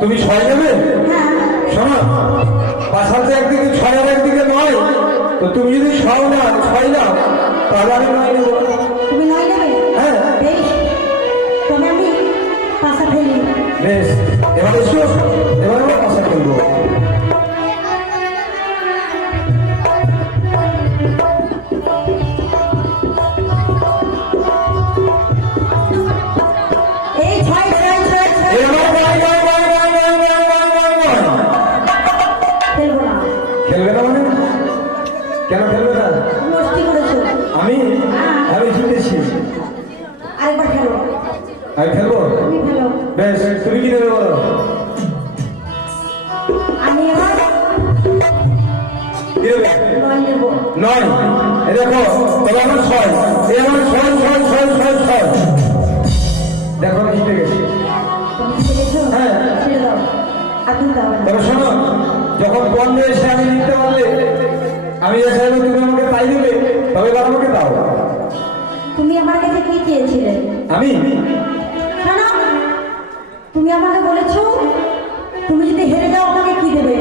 তুমি ছয় দেবে? শোনো, পাশাতে একদিকে ছয় আর একদিকে নয়, তো তুমি যদি ছয় নাও তাহলে আমি নয় নেবো। তুমি নয় নেবে? হ্যাঁ বেশ, তবে আমি পাশা ফেলি। বেশ, এবার এসো, এবার আমরা পাশা ফেলবো। এই ছয় ছয় ছয় ছয় ফেলবো না। খেলবে না মানে? কেন খেলবে না? মস্তি করেছো। আমি জিতেছি। আরেকবার খেলো। আমি খেলবো? তুমি খেলো। বেশ, তুমি কি নেবে বলো? আমি এবার কি নেবে? নয় নেবো। নয়। এ দেখো, তবে আমার ছয়। এই আমার ছয় ছয় ছয় ছয় ছয়। দেখো আমি জিতে গেছি। তুমি ছেড়েছো? হ্যাঁ। ছেড়ে দাও, আর তুমি দাও না। তবে শোনো, যখন বন্ধে এসে আমি জিততে পারলে, আমি যে চাইবো তুমি আমাকে তাই দেবে, তবে এবার আমাকে দাও। তুমি আমার কাছে কি চেয়েছিলে? আমি শোনো, তুমি আমাকে বলেছো তুমি যদি হেরে যাও আমাকে কি দেবে।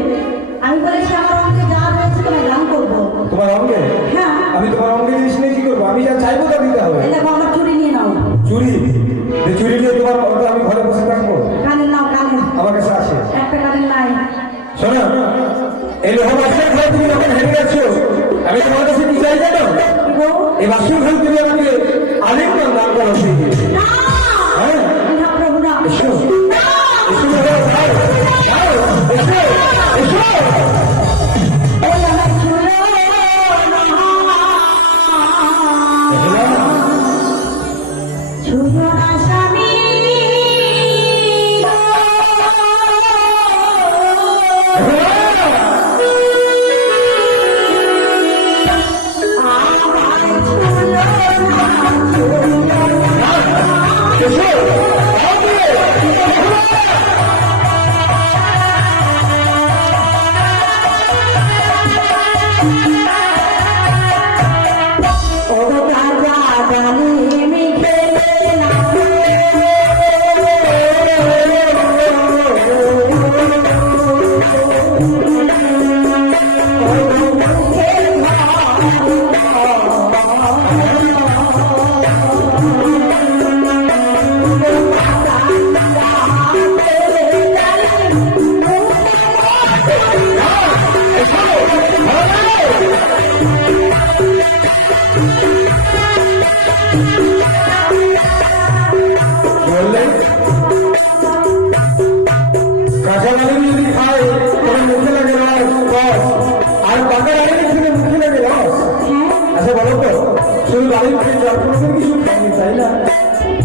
আমি বলেছি আমার অঙ্কে যা রয়েছে তোমায় দান করবো। তোমার অঙ্গে? হ্যাঁ। আমি তোমার অঙ্গে জিনিস নিয়ে কি করবো? আমি যা চাইবো তা দিতে হবে। এই দেখো, আমার চুরি নিয়ে নাও। চুরি? যে চুরি নিয়ে তোমার অঙ্গে আমি ঘরে বসে থাকবো? কানের নাও, কানের। আমার কাছে আছে। একটা কানের নাই। শোনো, এই লোহ বাসের ঘরে তুমি যখন হেরে গেছো, আমি তোমার কাছে কি চাই জানো? কি গো? এই বাসের ঘরে তুমি আমাকে আরেকবার দান করো। না! হ্যাঁ, না প্রভু না। এসো এসো যাও, যাও, এসো এসো। ওই আমার চুলো না। চুলো না স্বামী।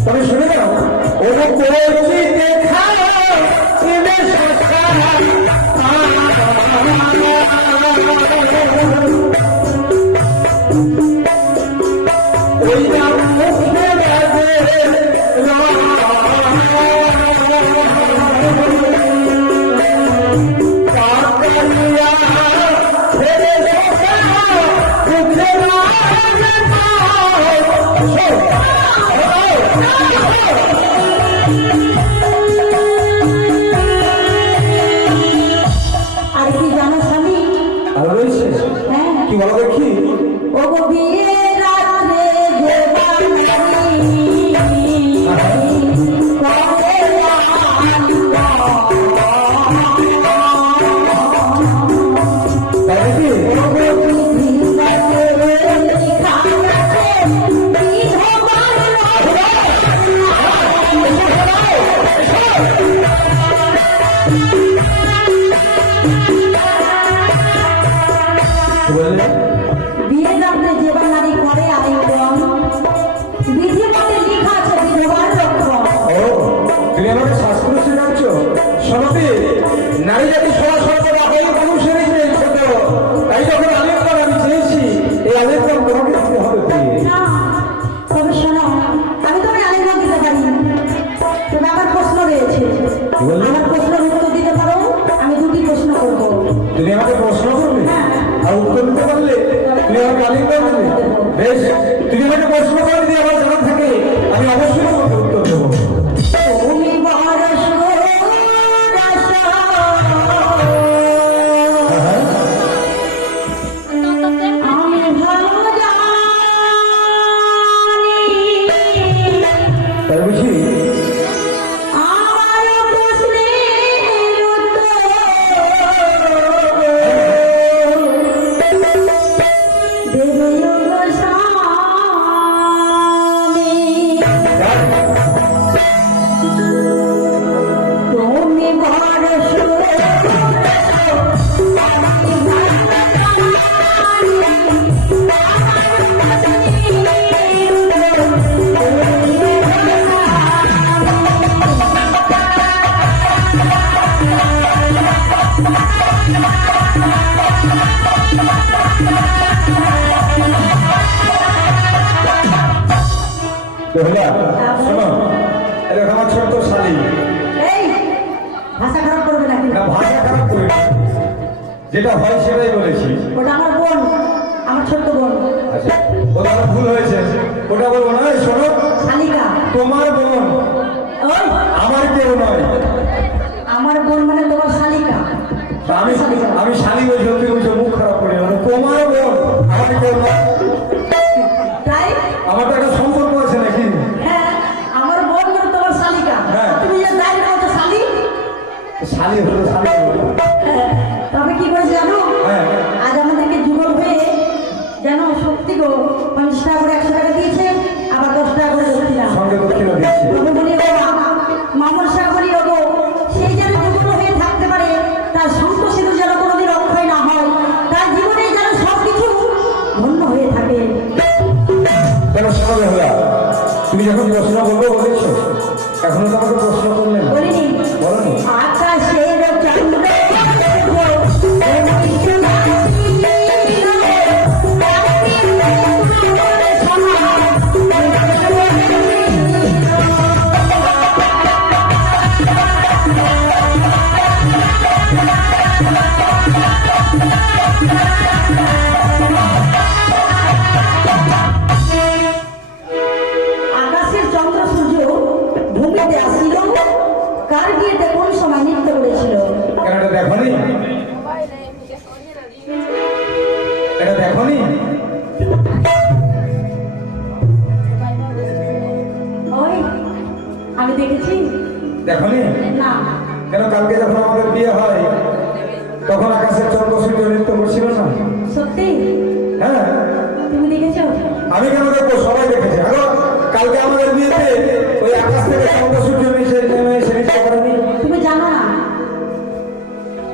তবে শুনে যাও, ওটা করেছি দেখা ওই নাম মুখে আর কি জানো স্বামী? ভালো রয়েছে। হ্যাঁ। কি বলো দেখি? ও গো বিয়ের রাত্রে যে বাড়ি তাই নাকি? বললে বিয়ের রাত্রে যেবার নারী করে আয়োজন বিধি মতে লেখা আছে বিধবার লক্ষণ। ও, তুমি আমাকে শাস্ত্র শেখাচ্ছ? সমাপি, নারী জাতি সবার সর্বদা এই মানুষের ছোট, তাই যখন আলেকবার আমি চেয়েছি, এই আলেকবার তোমাকে দিতে হবে। না, তবে শোনো, আমি তোমায় আরেকবার দিতে পারি, তবে আমার প্রশ্ন রয়েছে। আমার প্রশ্নের উত্তর দিতে পারো? আমি দুটি প্রশ্ন করবো। তুমি আমাকে প্রশ্ন করবে আর উত্তর দিতে পারলে তুমি আমাকে আলেকবার দেবে। বেশ, তুমি আমাকে প্রশ্ন করে দিয়ে আমার জানা থাকে, আমি অবশ্যই তোমাকে উত্তর দেবো। তুমি বড় সুরেশ তাই বুঝি আমার প্রশ্নের উত্তর দেবে গো স্বামী। তুমি বড় সুরে বেহুলা, শোনো, এটা আমার ছোট্ট শালী। এই ভাষা খারাপ করবে নাকি? না, ভাষা খারাপ করি না। যেটা হয় সেটাই বলেছি। ওটা আমার বোন, আমার ছোট্ট বোন আচ্ছা, ওটা আমার ভুল হয়েছে, ওটা বলবো না। এই শোনো, শালিকা। তোমার বোন, ওই আমার কেউ নয়। আমার বোন মানে তোমার শালিকা। তা আমি শালী বলছি, তুমি বলছো মুখ খারাপ করে। মানে তোমার বোন, আমার কেউ নয়। তাই? আমার তো একটা সম্পর্ক আছে নাকি? হ্যাঁ, আমার বোন মানে তোমার শালিকা। হ্যাঁ। তুমি যে তাই বলো তো শালি। শালী হলো শালী হলো। হ্যাঁ, তবে কি করেছে জানো? হ্যাঁ। আজ আমাদেরকে যুগল হয়ে যেন সত্যি গো 50 টাকা করে 100 টাকা দিয়েছে, আবার 10 টাকা করে দক্ষিণা। সঙ্গে দক্ষিণা দিচ্ছি। তবে বলি ও মামন শাহ বলি ওগো, সেই যেন যুগল হয়ে থাকতে পারে, তার সন্তোষের যেন কোনোদিন অক্ষয় না হয়, তার জীবনে যেন সবকিছু ধন্য হয়ে থাকে। কেন শোনো বেহুলা, তুমি যখন প্রশ্ন করবে বলেছো, এখনো তো আমাকে প্রশ্ন করলেন। বলিনি? বলনি। আকাশের চন্দ্র আকাশের চন্দ্র সূর্য ভূমিতে আসিল, কার বিয়েতে কোন সময় নৃত্য করেছিল? কেন এটা দেখনি? এটা দেখনি? ওই আমি দেখেছি। দেখনি? না, কেন কালকে যখন আমাদের বিয়ে হয় তখন আকাশের চন্দ্র সূর্য নৃত্য করছিল না? সত্যি হ্যাঁ, তুমি দেখেছো? আমি কেন দেখবো, সবাই দেখেছে। এখন কালকে আমাদের বিয়েতে ওই আকাশ থেকে চন্দ্র সূর্য নিচে নেমে এসে নৃত্য করেনি? তুমি জানো না,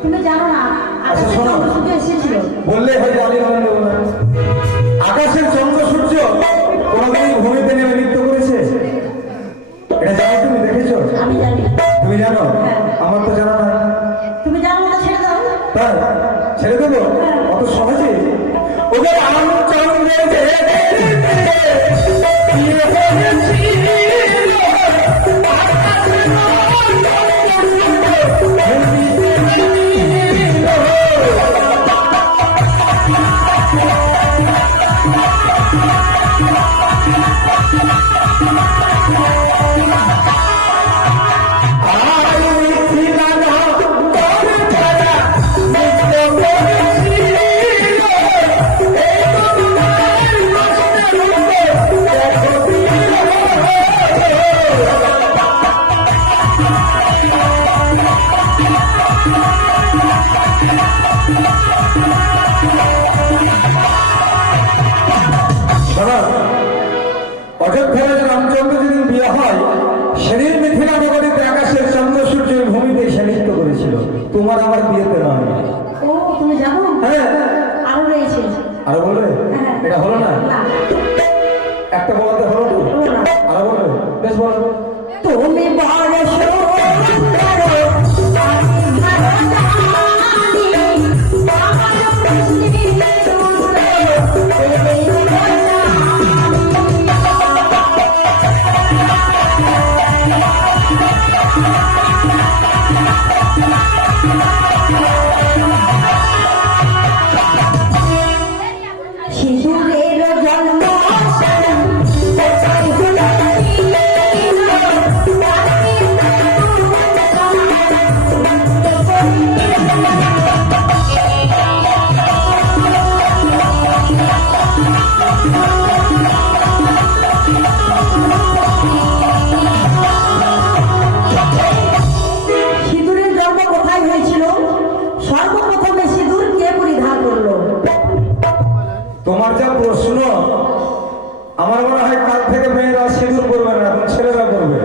তুমি জানো না আকাশের শোনো। চন্দ্র সূর্য এসেছিল। বললে হয়তো আমি মনে নেবো না। আকাশের চন্দ্র সূর্য কোনোদিন ভূমিতে নেমে নৃত্য করেছে? এটা জানো? তুমি দেখেছো? আমি জানি। তুমি জানো? হ্যাঁ। আমার তো জানা না। তুমি জানো না, ছেড়ে দাও। তাই ছেড়ে দেবো অত সহজে? ওদের অযোধ্যায় রামচন্দ্র যেদিন বিয়ে হয় সেদিন মিথিলা নগরীতে আকাশের চন্দ্র সূর্যের ভূমিতে এসে নৃত্য করেছিল, তোমার আমার বিয়েতে নয়। ও তুমি জানো? হ্যাঁ। আরো রয়েছে। আরো বলবে? হ্যাঁ। এটা হলো না? না, একটা বলতে হলো তো? হলো না। আরো বলবে? বেশ বলো। তুমি বড় সুন্দর, আমি ভালো জানি, আমার প্রশ্নের উত্তর দেবে গো স্বামী। সিঁদুরের জন্ম তোমার যা প্রশ্ন, আমার মনে হয় কাল থেকে মেয়েরা সিঁদুর করবে না, এখন ছেলেরা করবে।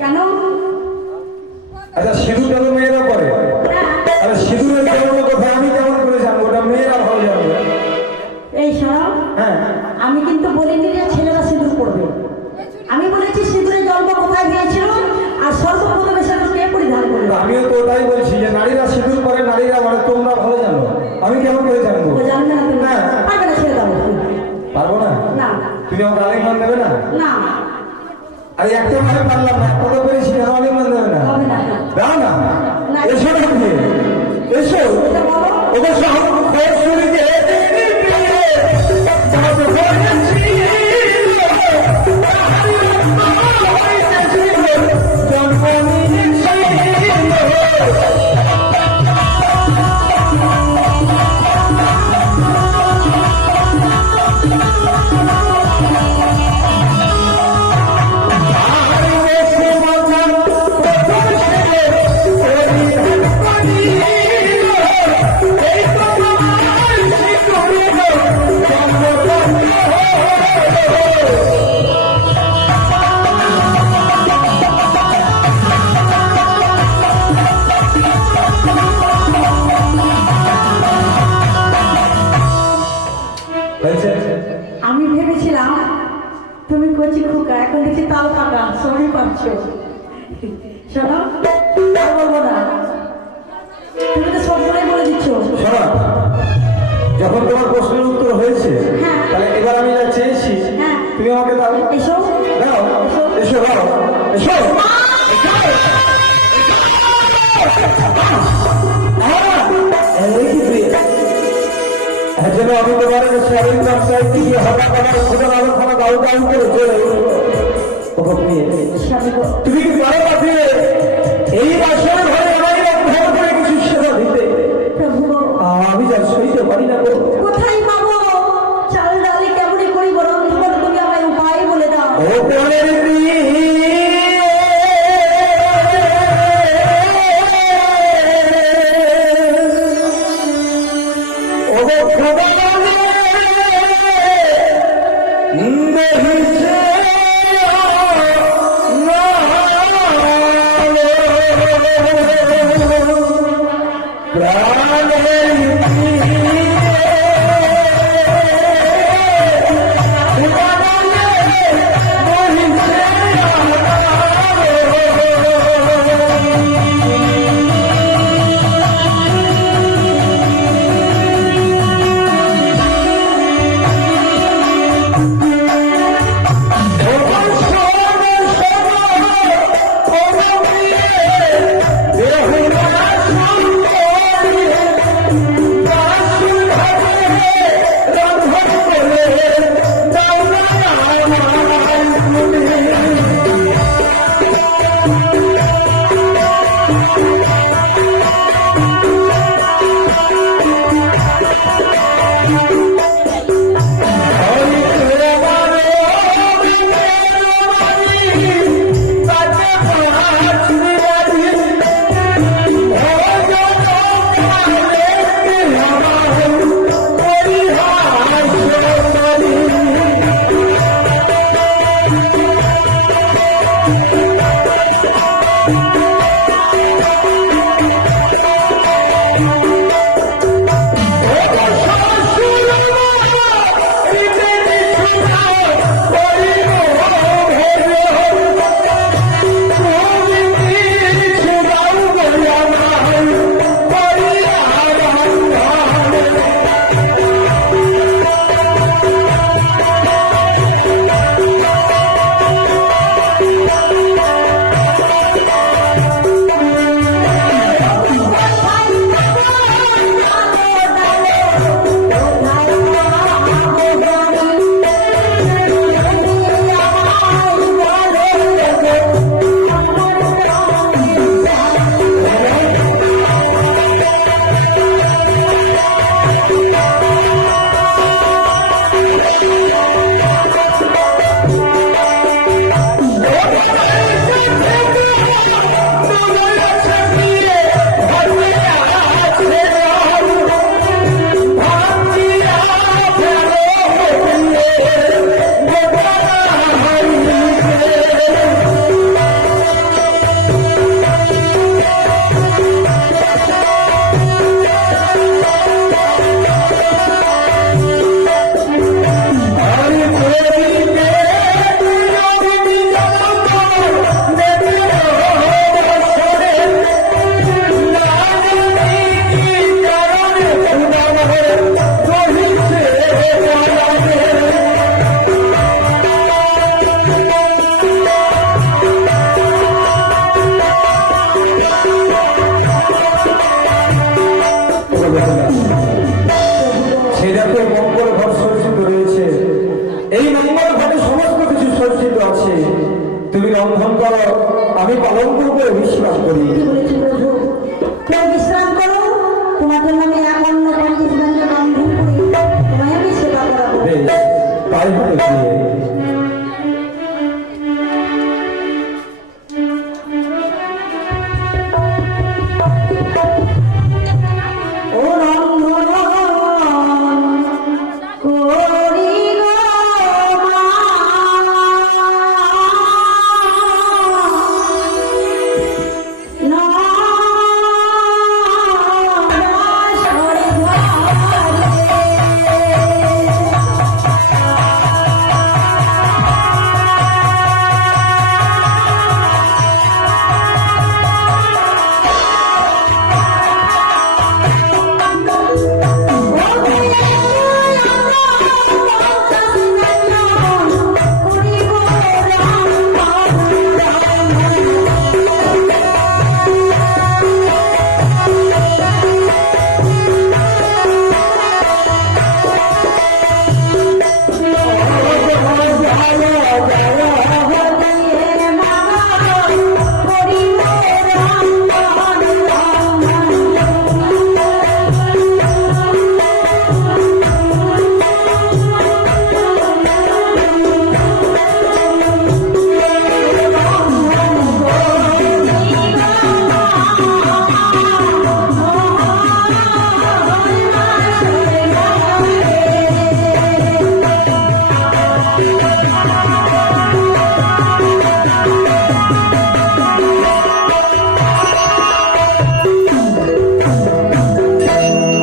কেন? আচ্ছা, সিঁদুরটা তো মেয়েরা করে, আরে সিঁদুরের কেমন কথা আমি কেমন করে জানবো? ওটা মেয়েরা ভালো জানবে। এই শোনো, হ্যাঁ, আমি কিন্তু বলিনি যে ছেলেরা সিঁদুর পড়বে। আমি বলেছি সিঁদুরের জন্ম কোথায় হয়েছিল আর সর্বপ্রথমে সিঁদুর কে পরিধান করবে। আমিও তো ওটাই বলছি যে নারীরা সিঁদুর করে, নারীরা মানে তোমরা ভালো জানো, আমি কেমন করে জানবো? ও জানবে না তুমি? হ্যাঁ। পারবে না, ছেড়ে দাও। পারবো না? না তুমি আমাকে আলিঙ্গন দেবে না? না, আরে একটা মানে পারলাম না, কত পেরেছি, কেন আলিঙ্গন দেবে না? হবে না। দাও না, না। এসো না তুমি, এসো। এটা বলো। ওদের সঙ্গে খোঁজ শুনিতে আমি ভেবেছিলাম তুমি কচি খোকা, এখন দেখছি তাল পাকা, সবই পাচ্ছ। শোনো, আর বলবো না, তুমি তো সবসময় বলে দিচ্ছ। শোনো, যখন তোমার প্রশ্নের উত্তর হয়েছে, হ্যাঁ। তাহলে এবার আমি যা চেয়েছি হ্যাঁ। তুমি আমাকে দাও। এসো, দাও, এসো। এসো, দাও, এসো। যেন আমি তোমার শরীর ব্যবসায় দিয়ে হঠাৎ আমার খোঁজার আলোচনা গাউ গাউ করে চলে স্বামী গো, তুমি কি পারো পাঠিয়ে এই বাসর ঘরে আমাকে অধ্যয়ন করে কিছু সেবা দিতে? প্রভু গো, আমি যা সইতে পারি না গো। কোথায় পাবো চাল ডালি, কেমনই করি বরং খবর, তুমি আমায় উপায় বলে দাও। ও পরের লঙ্ঘন করো আমি পালন করবো বিশ্বাস করি। কি বলেছি প্রভু, তুমি বিশ্রাম করো, তোমার জন্য আমি এক অন্য 50 ব্যঞ্জন রন্ধন করি, তোমায় আমি সেবা করাবো। বেশ, তাই হবে গিয়ে। ও রন্ধন করি গো মা, নবাসরে ঘরে।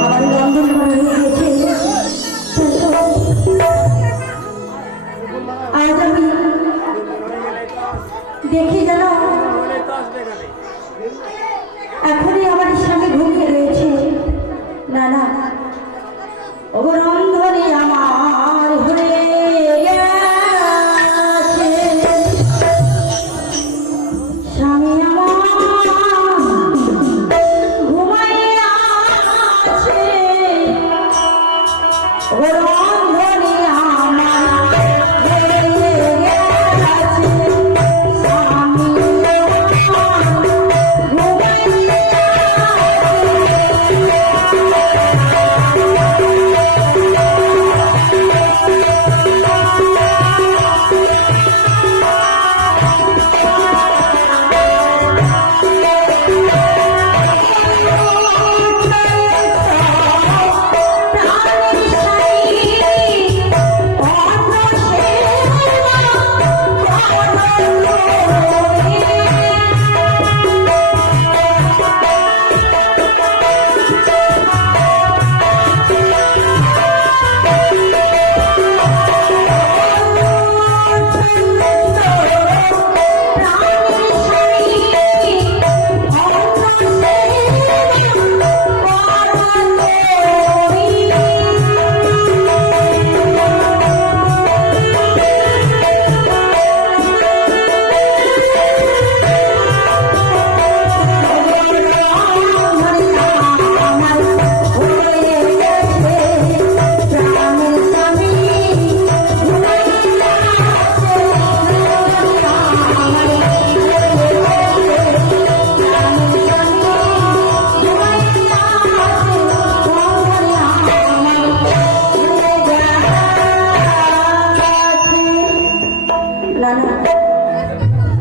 আবার রন্ধন করা হয়ে গেছে। আজ আমি দেখি যেন এখনই আমার স্বামী ঘুমিয়ে রয়েছে। না না, ও রন্ধনে আমার হয়ে গেছে, স্বামী আমার ঘুমাইয়া আছে, ও রন্ধনে আমার হয়ে গেছে, স্বামী আমার ঘুমাইয়া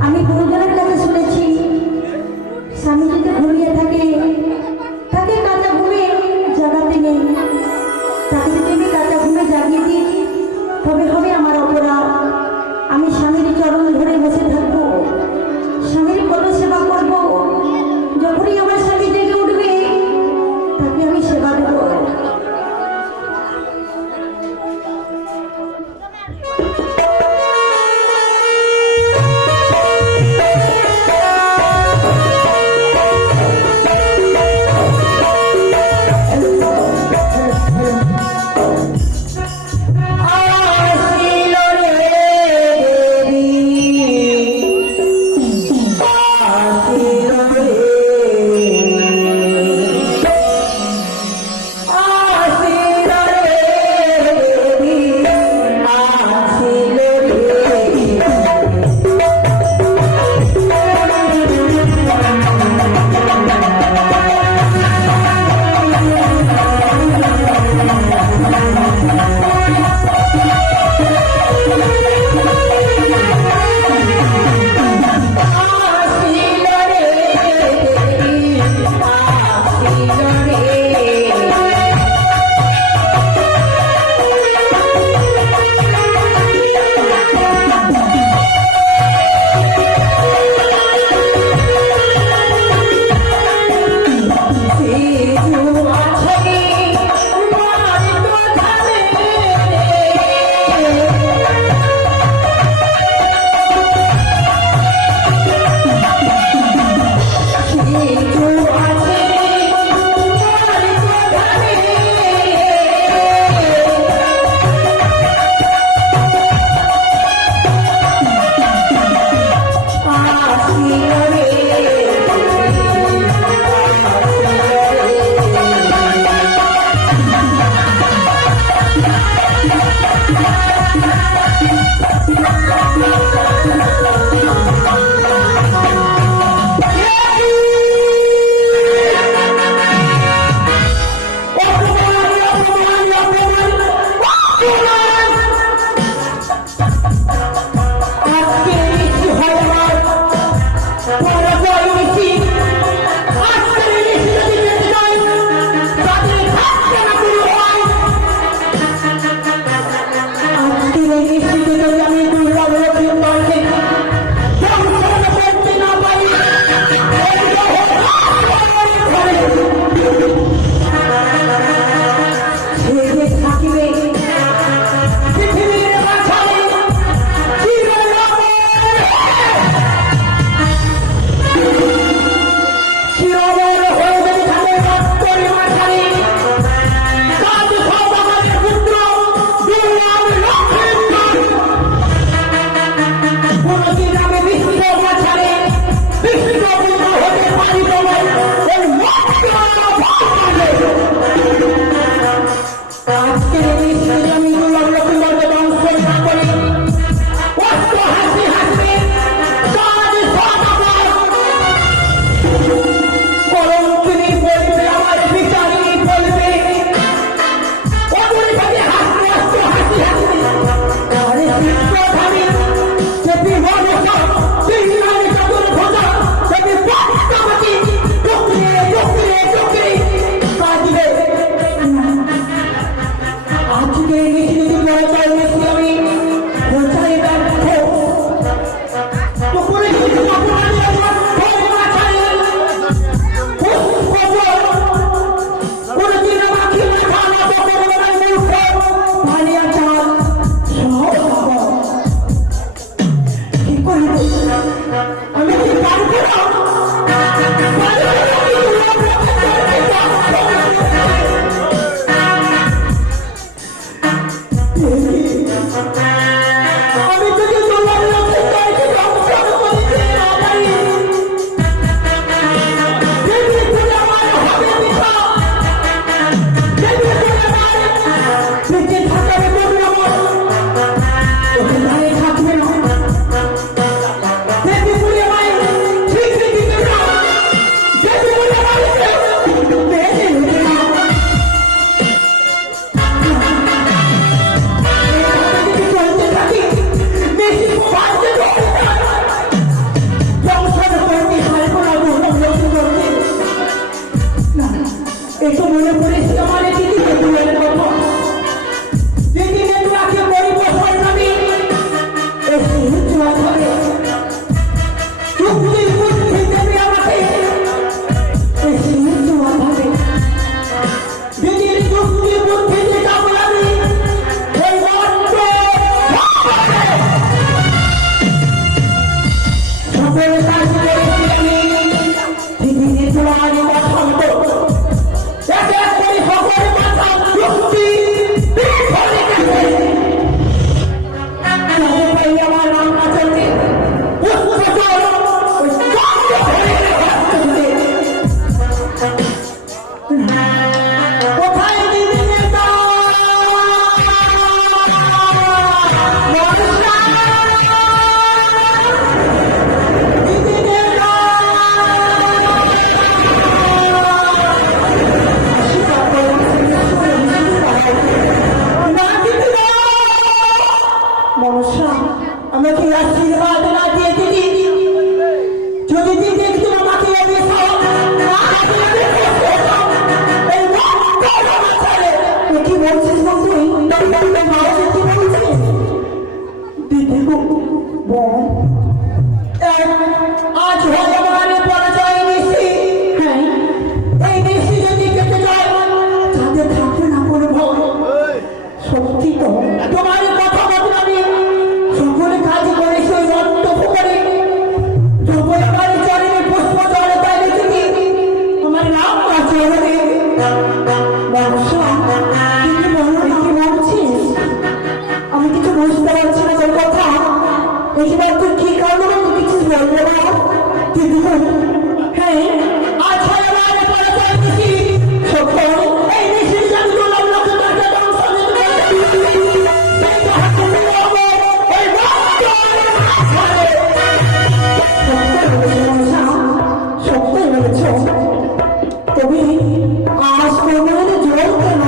আমি গুরুজনের কাছে শুনেছি, স্বামী যদি ঘুমিয়ে থাকে, তাকে কাঁচা ঘুমে জাগাতে নেই। তাকে যদি আমি কাঁচা ঘুমে জাগিয়ে দিই, তবে হবে আমার অপরাধ। আমি স্বামীর চরণ ধরে বসে থাকবো, স্বামীর কত সেবা করবো। যখনই আমার স্বামী জেগে উঠবে, তাকে আমি সেবা দেবো। আমি কি পারবো না? আমি যদি তোমার লোকের বাড়িতে সংসার করতে না পারি, যদি তুমি আমার হাতে দিতা, যদি তুমি আমার বেঁচে থাকার জন্য ওকে দাঁড়িয়ে থাকবে না, যদি তুমি আমায় ঠিক দিতে না, যদি তুমি আমার বেঁচে নিতে না, চলতে থাকি বেশি বাড়তে সংসার করতে পারবো না, বন্ধু করতে না। একটু মনে পড়েছি আমার দিদি নেটুয়ের কথা। দিদি নেটুয়াকে পরিবর্তন আমি এসে নেটুয়া ধরে চুক্তির বুদ্ধি দেবে আমাকে এসে নেটুয়া ধরে দিদির চুক্তির বুদ্ধি যেটা বলাবি ওই মন্ত্র সকল কাজ করেছি আমি দিদি নেটুয়ার পছন্দ এক এক করে সকল কথা চুক্তি বিফলে গেছে। তবে ভাই আমার রান্না চলছে পুষ্পচর ওই কাণ্ড হয়ে গেছে। কোথায় দিদি নেতা? দিদি নেতা মনসা আমাকে আশীর্বাদ না দিয়ে দিদি যদি দিদি একটু আমাকে এই কি বলছিস বন্ধু? কি বলছিস দিদি গো বোন আজ হয়ে আমার পরাজয় নিশি। হ্যাঁ এই নিশি যদি কেটে যায় তাদের থাকবে না কোনো ভয়। সত্যি তো তোমার কথা মতো আমি সকলে কাজ করেছি ওই রক্ত করে যখন আমার চরণে পুষ্প চলে তাই দেখি আমার নাম আছে কি বলছিস? আমি কিছু বুঝতে পারছি না তোর কথা। এখানে তুই কি কারণে তুই কিছু বলবো না দিদি? হ্যাঁ আজ হয় আমার পরাজয় নিশি। সকল এই নিশির সাথে তোলার লোকে তাকে সত্যি বলেছ। তবে আজ মনের জোর কেন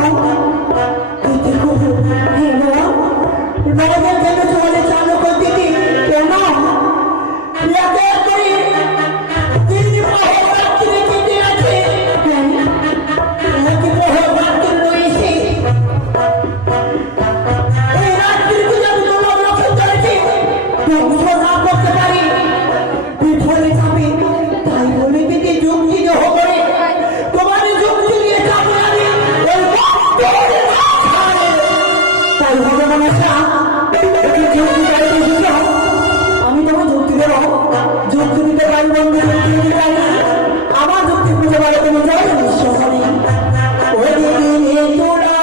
নগদের জন্য চলে চালু করতে কেন করে তিনি রাত্রি কেটে আছে রাত্রি রয়েছে। এই রাত্রিকে যদি তোমার লক্ষ্য করেছি ধ্বংস না করতে পারি বিফলে যাবে। তাই বলে দিদি যুক্তি দেহ করে তোমার যুক্তি দিয়ে যাবো আমি ওই তাই হবে মনসা আমি তোমার যুক্তি দেব। যুক্তি দিতে পারি বন্ধু, যুক্তি দিতে পারি। আমার যুক্তি খুঁজে পারে তুমি যাই নিশ্চয় করি ওই দিদি তোরা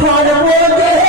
সর্বদেহ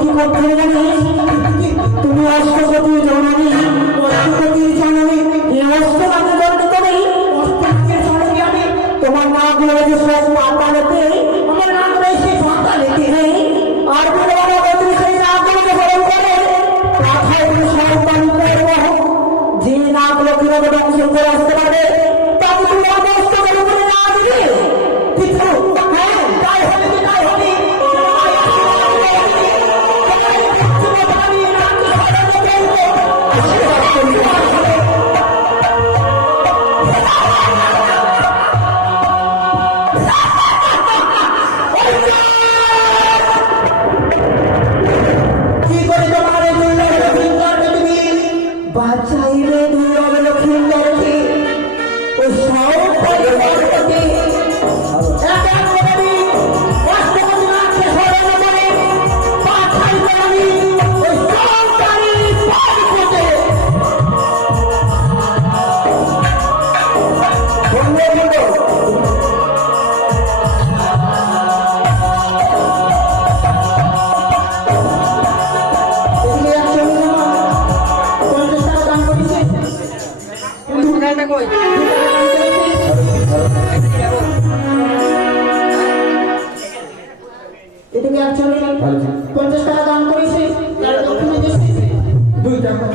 কি করতে হবে জানিস? তুমি অষ্টপতি জননী, অষ্টপতির জননী, এই অষ্টমাকে জন্মিত নেই, অষ্টপতির জননী আমি। তোমার নাম রয়েছে সব পাতালেতে, আমার নাম রয়েছে পাতালেতে নেই। আর বলে তুমি সেই নামগুলোকে গ্রহণ করে মাথায় তুমি সন্তান করবো, যে নামগুলো কিভাবে ধ্বংস করে আসতে পারবে তবে তুমি অবস্থা করে বলে না দিবে কিছু। হ্যাঁ, তাই হবে কি তাই হবে। কি করে তোমার এই দুর্লভ লক্ষ্মীন্দরকে তুমি বাঁচাইবে? দুর্লভ লক্ষ্মীন্দরকে ওই সব পরিবর্তনকে এক এক করে আমি অষ্টপতি নাথকে স্মরণ করে বাঁচাইবে আমি ওই সরকারি পরিবর্তনকে। এদিকে একজনে 50 টাকা দান করেছে, তার দক্ষিণে দিয়েছে 2 টাকা।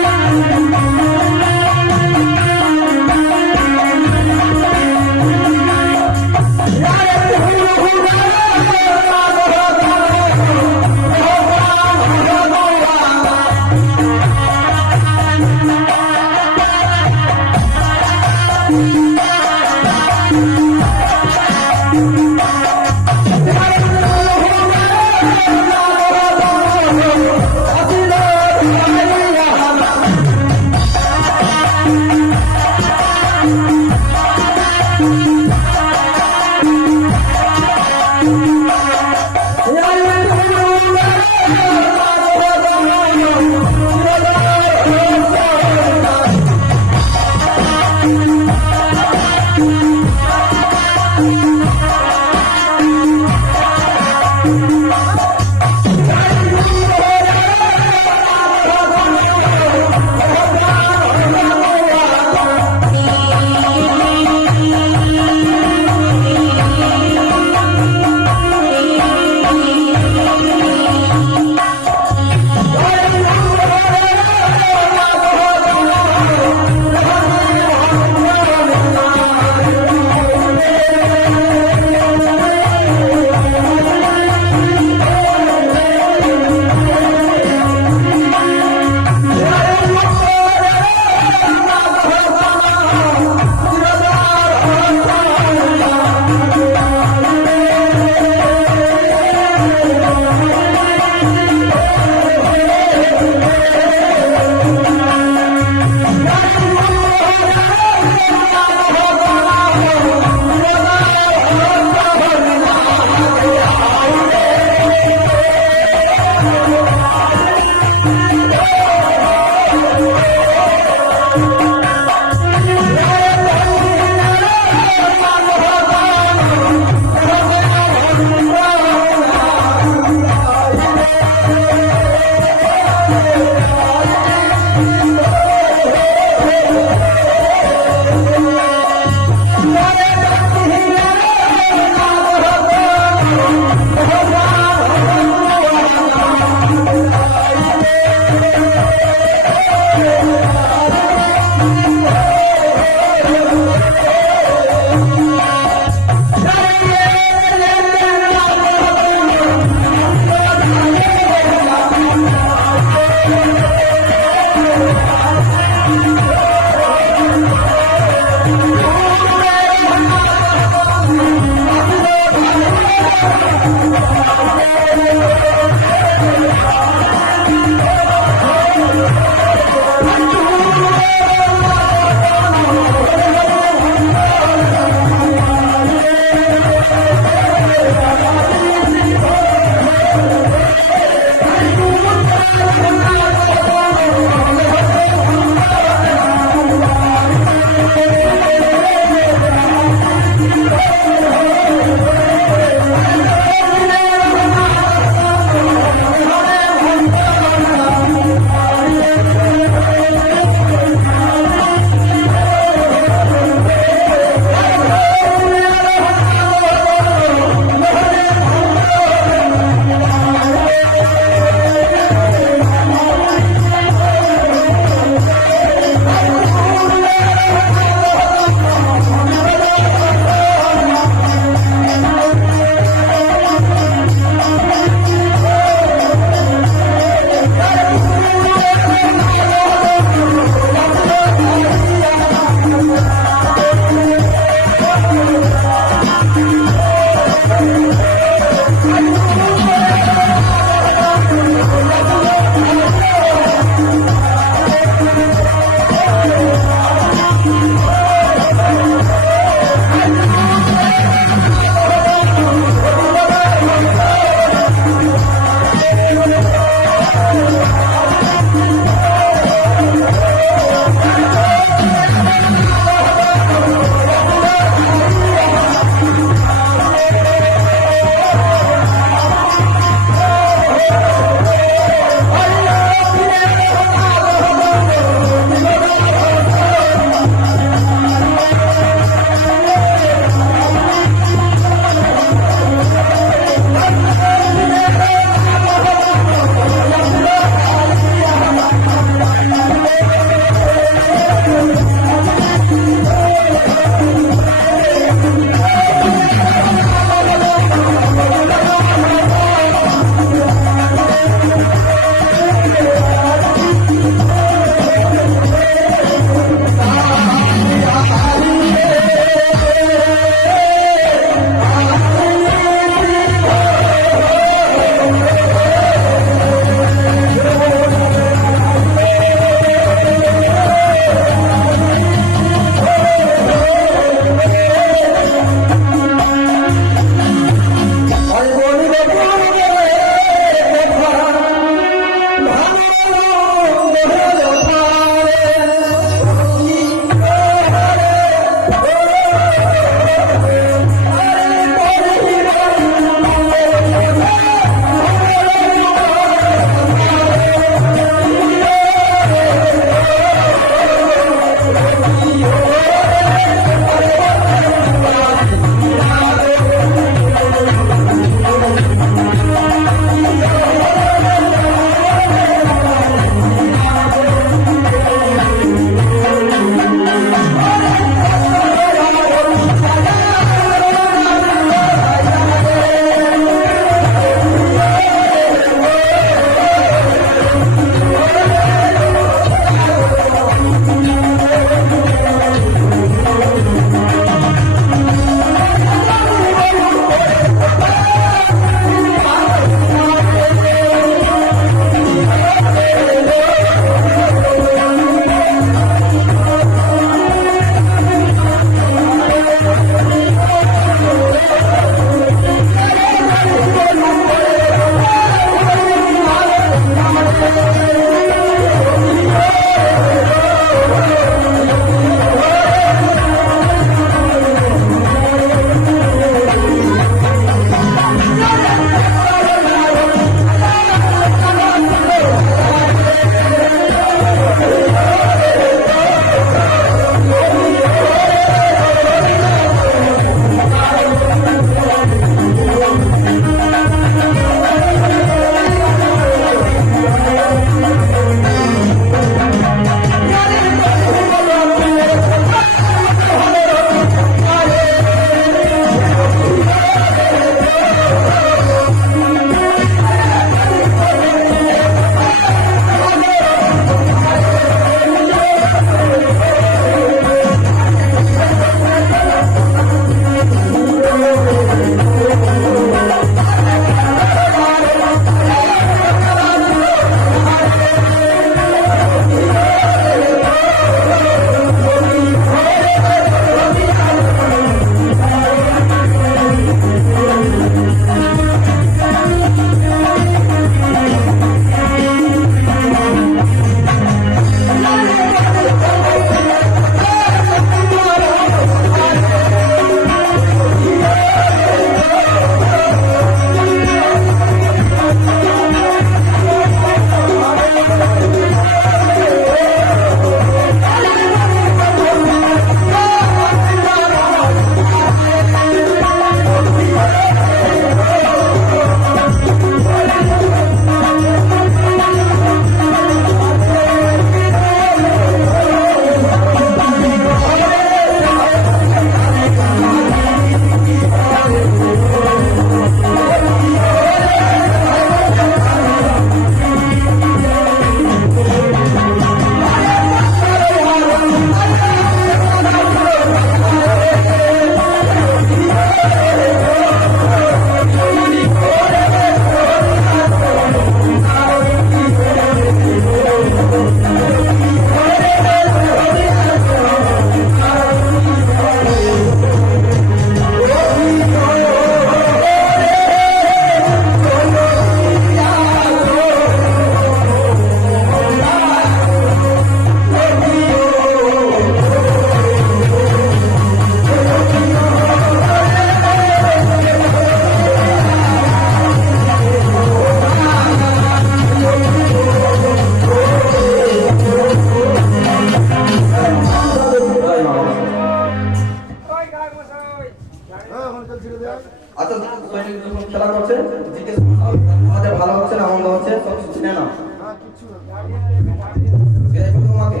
বিদায় করবো তোমাকে?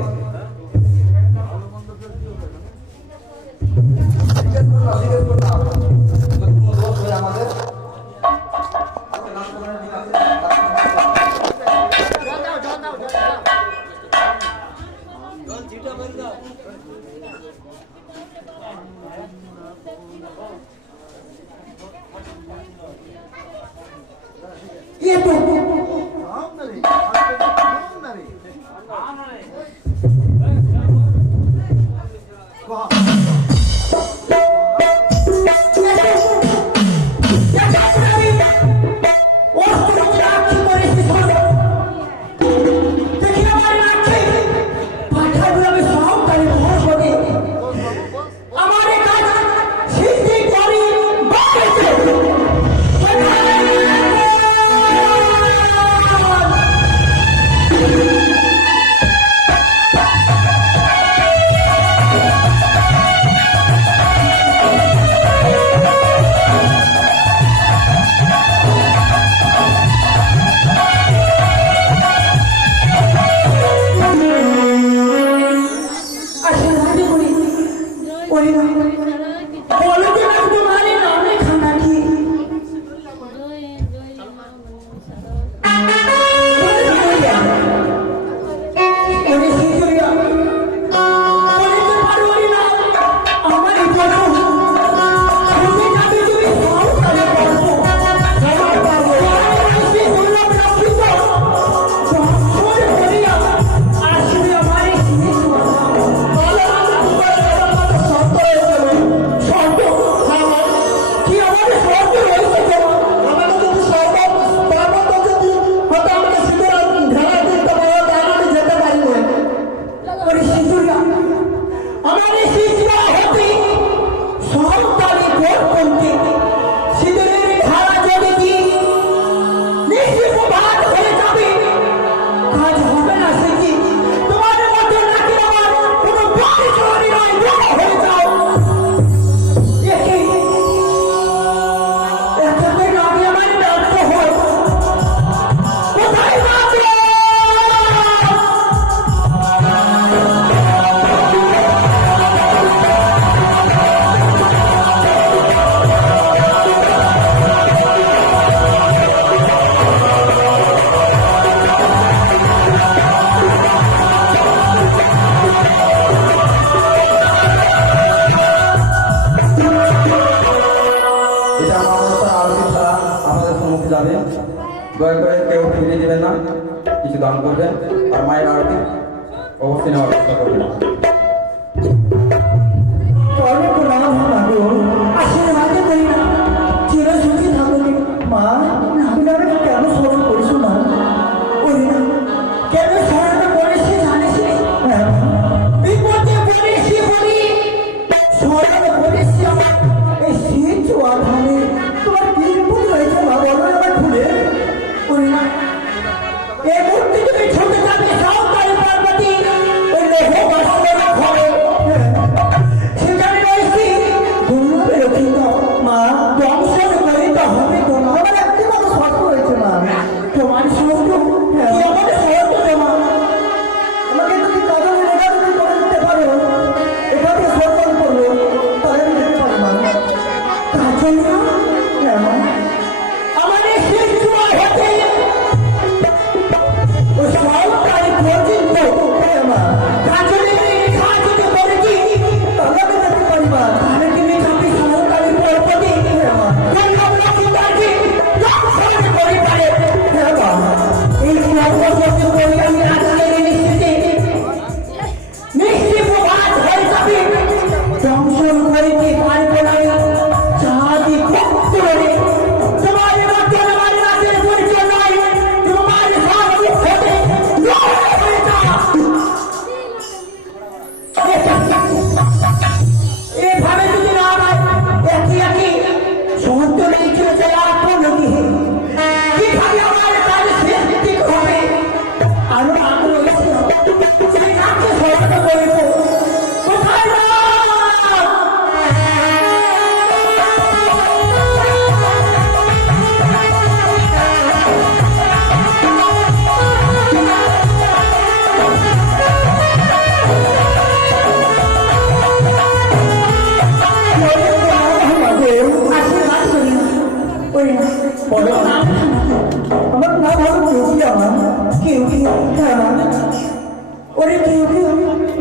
জিজ্ঞেস করো না, জিজ্ঞেস করো না। তো কোনো দোষ হয় আমাদের? দয়া করে কেউ ফিরিয়ে দিবেন না, কিছু দান করবেন আর মায়ের আরতি অবশ্যই নেওয়ার চেষ্টা করবেন। এই মূর্তি তুমি ছোট যাবে সব পার্বতী ওই লোহ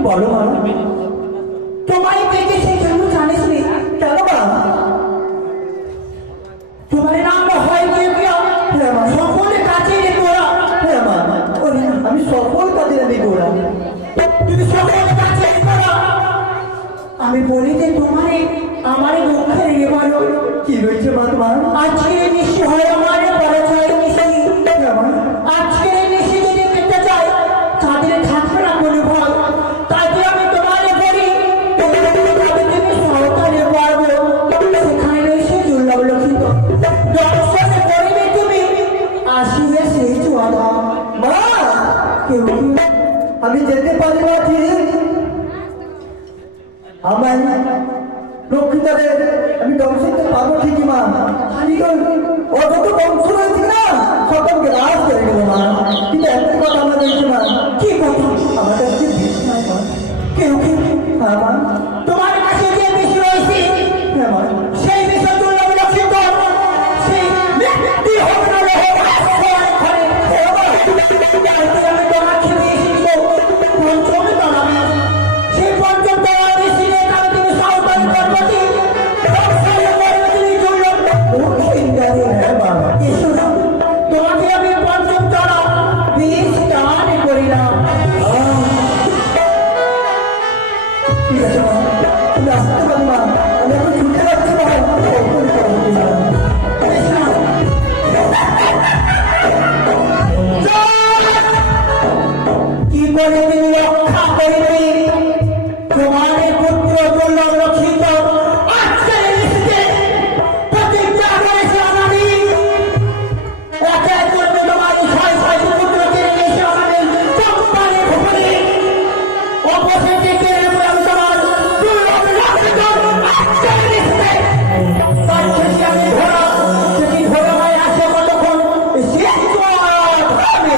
বলো মা, তোমায় দেখেছি কেন জানিস নি? কেন মা? তোমার নাম হয় কি সকলে কাছে রে গোড়া। আমি সকল কাজে আমি গোড়া, তুমি সকল কাছে গোড়া। আমি বলি যে তোমারে আমার দুঃখের এবারও কি রয়েছে মা তোমার? আজকে নিশি হয় আমার পরাজয় নিশি। আজকে নিশি যদি পেতে চাই তাদের থাকবে না কোনো ভয়। তাকে আমি তোমারে বলি তুমি সরকারে পারবো সেখানে এসে দুর্লভ লক্ষিত দর্শনে করিবে তুমি আসিবে সেই চুয়াদা। মা কেউ আমি যেতে পারি না ঠিক, আমার রক্ষিতারে আমি দংশিতে পাবো ঠিকই মা। ও যত বংশ রয়েছে না সকলকে রাজ করে গেল মা। কিন্তু একটা কথা আমার রয়েছে মা। কি কথা? আমার কাছে বেশ নাই মা। কেউ কেউ হ্যাঁ মা, তোমার কাছে যে বেশি রয়েছে হ্যাঁ মা, সেই বিষয় দুর্লভ লক্ষিত সেই ব্যক্তি হবে না রহে আমি তোমাকে বেশি পঞ্চমে দাঁড়াবে। সেই পঞ্চম তলা বেশি নেই কারণ তুমি সাঁওতালি পর্বতী তোমাকে আমি পঞ্চম তলা বেশ দান করিলাম। ঠিক আছে মা, তুমি আসতে পারি মা, আমি এখন ছুটে যাচ্ছি মা। কি করে তুমি রক্ষা করবে তোমার পুত্র দুর্লভ রক্ষিত? আজকের লিখিতে প্রতিজ্ঞা করেছে আমি একে করবে তোমার ছয় ছয়টি পুত্রকে এসে আমাদের চম্পানে ঘুরে অবশেষে কেড়ে নেবো আমি তোমার দুর্লভ রক্ষিত। আজকের লিখিতে তার শেষে আমি ঘোড়া যদি ঘোড়ায় আসে কতক্ষণ শেষ হবে।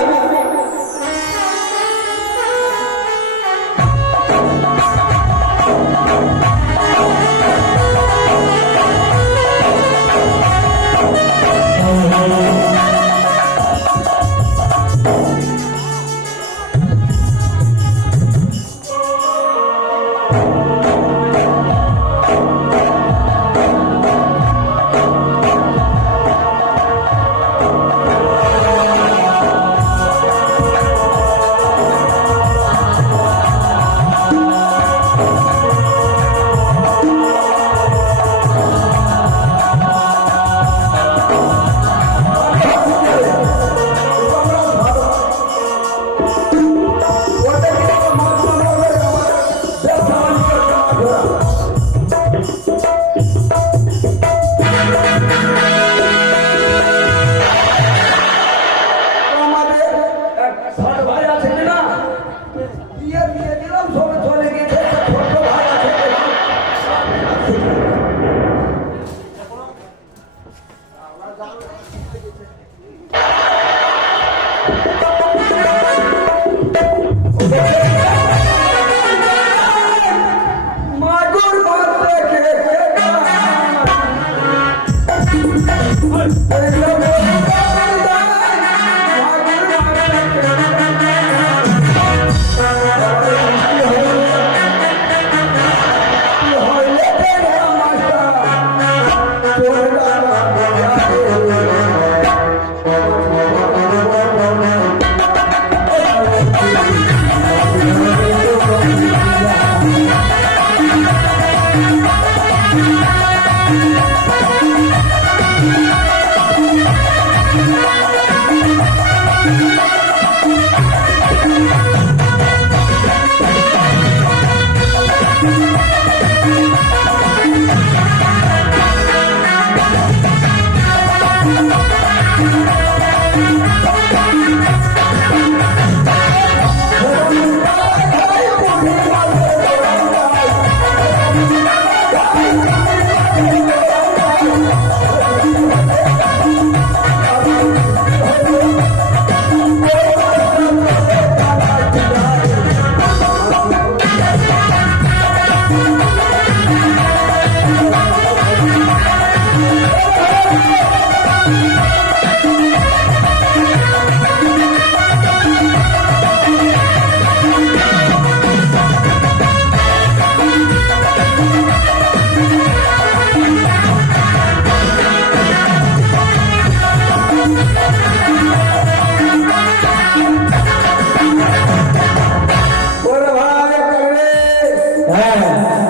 হ্যাঁ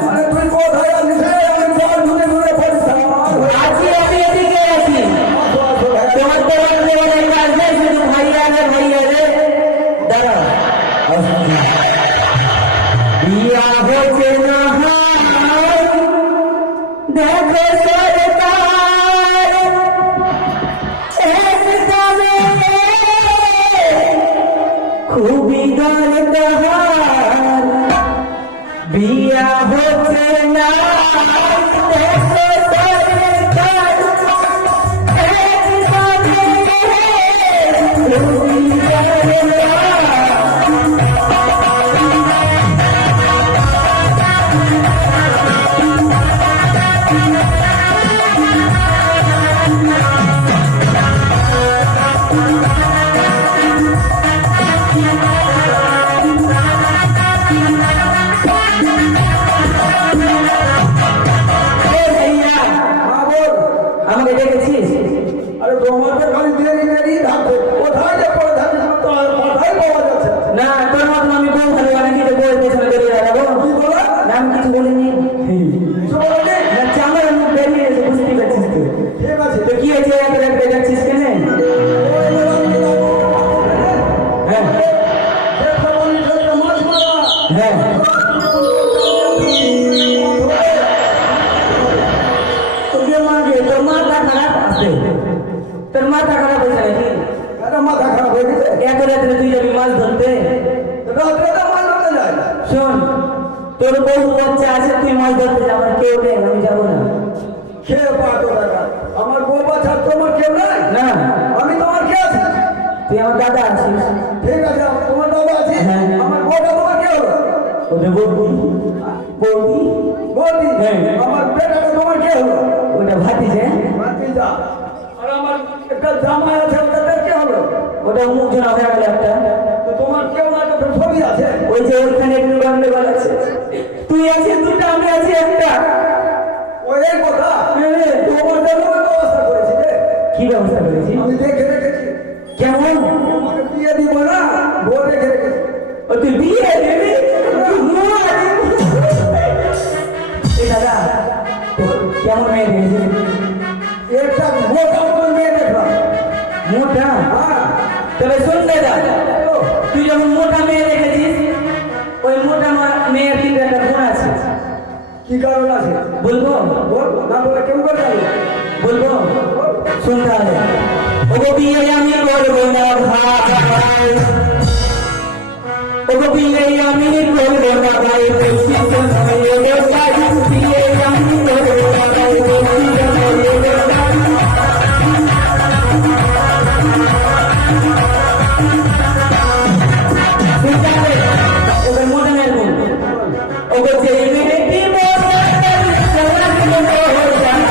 মানে তুই কোথায় আছিস রে? আমি বল ঘুরে ঘুরে পরিষ্কার আজকে আমি এদিকে আছি তোমার তো আসবে শুধু ভাইয়া রে দাঁড়া বিয়া হচ্ছে না দেখো সরকার খুবই দরকার বিয়া হচ্ছে না দেখো সরকার খুবই দরকার আমাকে ডেকেছিস আরে তোমাদের খালি দেরি দেরি ধাপে কোথায় যে পড়ে থাকিস না তো আর মাথায় পাওয়া যাচ্ছে না। না তোর মতন আমি বউ ভালো বানাই দিতে বউয়ের পেছনে বেরিয়ে দাঁড়াবো কি বলে? না আমি কিছু বলিনি কিছু বলনি? না চামার মুখ বেরিয়ে এসে বুঝতে পারছিস তো ঠিক আছে তো কি হয়েছে এত রাত বেজাচ্ছিস কেন ওই বললাম কি না, হ্যাঁ দেখো বলি ধরে মাছ মারা। হ্যাঁ তোকে মাগে তোর মাথা খারাপ আছে তোর মাথা খারাপ হয়েছে নাকি এটা মাথা খারাপ হয়ে গেছে। এত রাত্রে তুই যাবি মাছ ধরতে রাত্রে তো মাছ ধরতে যায়। শোন তোর বউ বাচ্চা আছে তুই মাছ ধরতে যা, আমার কেউ নেই আমি যাবো না খেয়ে পাতো টাকা। আমার বউ বাচ্চা তোমার কেউ নাই? না আমি তোমার কে আছি? তুই আমার দাদা আছিস ঠিক আছে তোমার বাবা আছে। হ্যাঁ। আমার বউটা তোমার কে হলো? ওটা বলবি বলবি বৌদি। হ্যাঁ। আমার বেটাটা তোমার কে হলো? ওটা ভাতিছে ভাতিজা। আর আমার একটা জামাই আছে ওটা কে হলো? ওটা মুখ জোড়া হয়ে গেল একটা তো তোমার কেউ না তো ছবি আছে। ওই যে ওইখানে একটু গন্ডগোল আছে তুই আছিস দুটো আমি আছি একটা ওই এই কথা। হ্যাঁ। তোমার জন্য আমি ব্যবস্থা করেছি রে। কি ব্যবস্থা করেছি আমি দেখে রেখেছি। কেমন তোমাকে বিয়ে দিব না বউ দেখে রেখেছি। ও তুই বিয়ে দিবি এই দাদা কেমন মেয়ে দেখেছিস একটা মোটা মতো মেয়ে দেখলাম। মোটা হ্যাঁ। তবে শোন দাদা ও, তুই যখন মোটা মেয়ে দেখেছিস ওই মোটা মেয়ের কিন্তু একটা গুণ আছে কি কারণ আছে? বলবো বল না বলে কেমন করে যাবে? বলবো শুন তাহলে ওগো বিয়ে আমি করবো না ভাই ওগো বিয়ে আমি করবো না ভাই বেশি সময় এলো ভাই বিয়ে আমি করবো না ভাই বেশি সময় এলো ভাই শুন তাহলে এবার মোটা মেয়ের গুণ ওগো যে মেয়েটি মোটা সোনা কিলো হয়ে যায়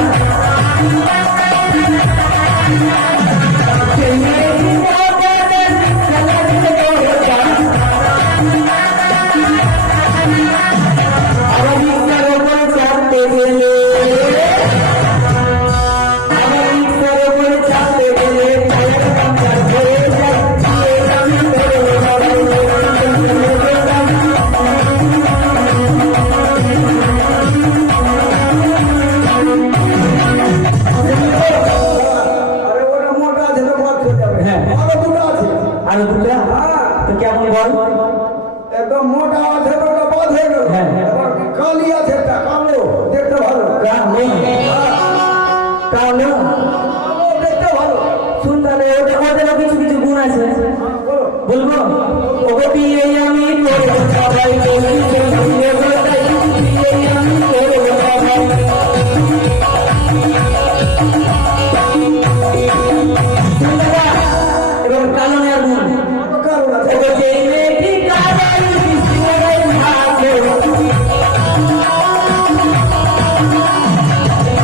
আরে ওটা মোটা আছে তো বাদ হয়ে যাবে। হ্যাঁ। আরো দুটো আছে। আর দুটা হ্যাঁ। তো কেমন বল একদম মোটা আছে তো ওটা বাদ হয়ে গেল। হ্যাঁ। এবার কালি আছে একটা কালো দেখতে ভালো। তাহলে কালো দেখতে ভালো। শুন তাহলে ওদেরও কিছু কিছু গুণ আছে বলো। বলবো ওকে বিয়ে আমি করবো সবাই বিয়ে আমি করবো সবাই এবার কালনের গুণ আরো কারণ আছে। ওকে যে মেয়েটি কালাই বিষ্ণুরাই ভালো যে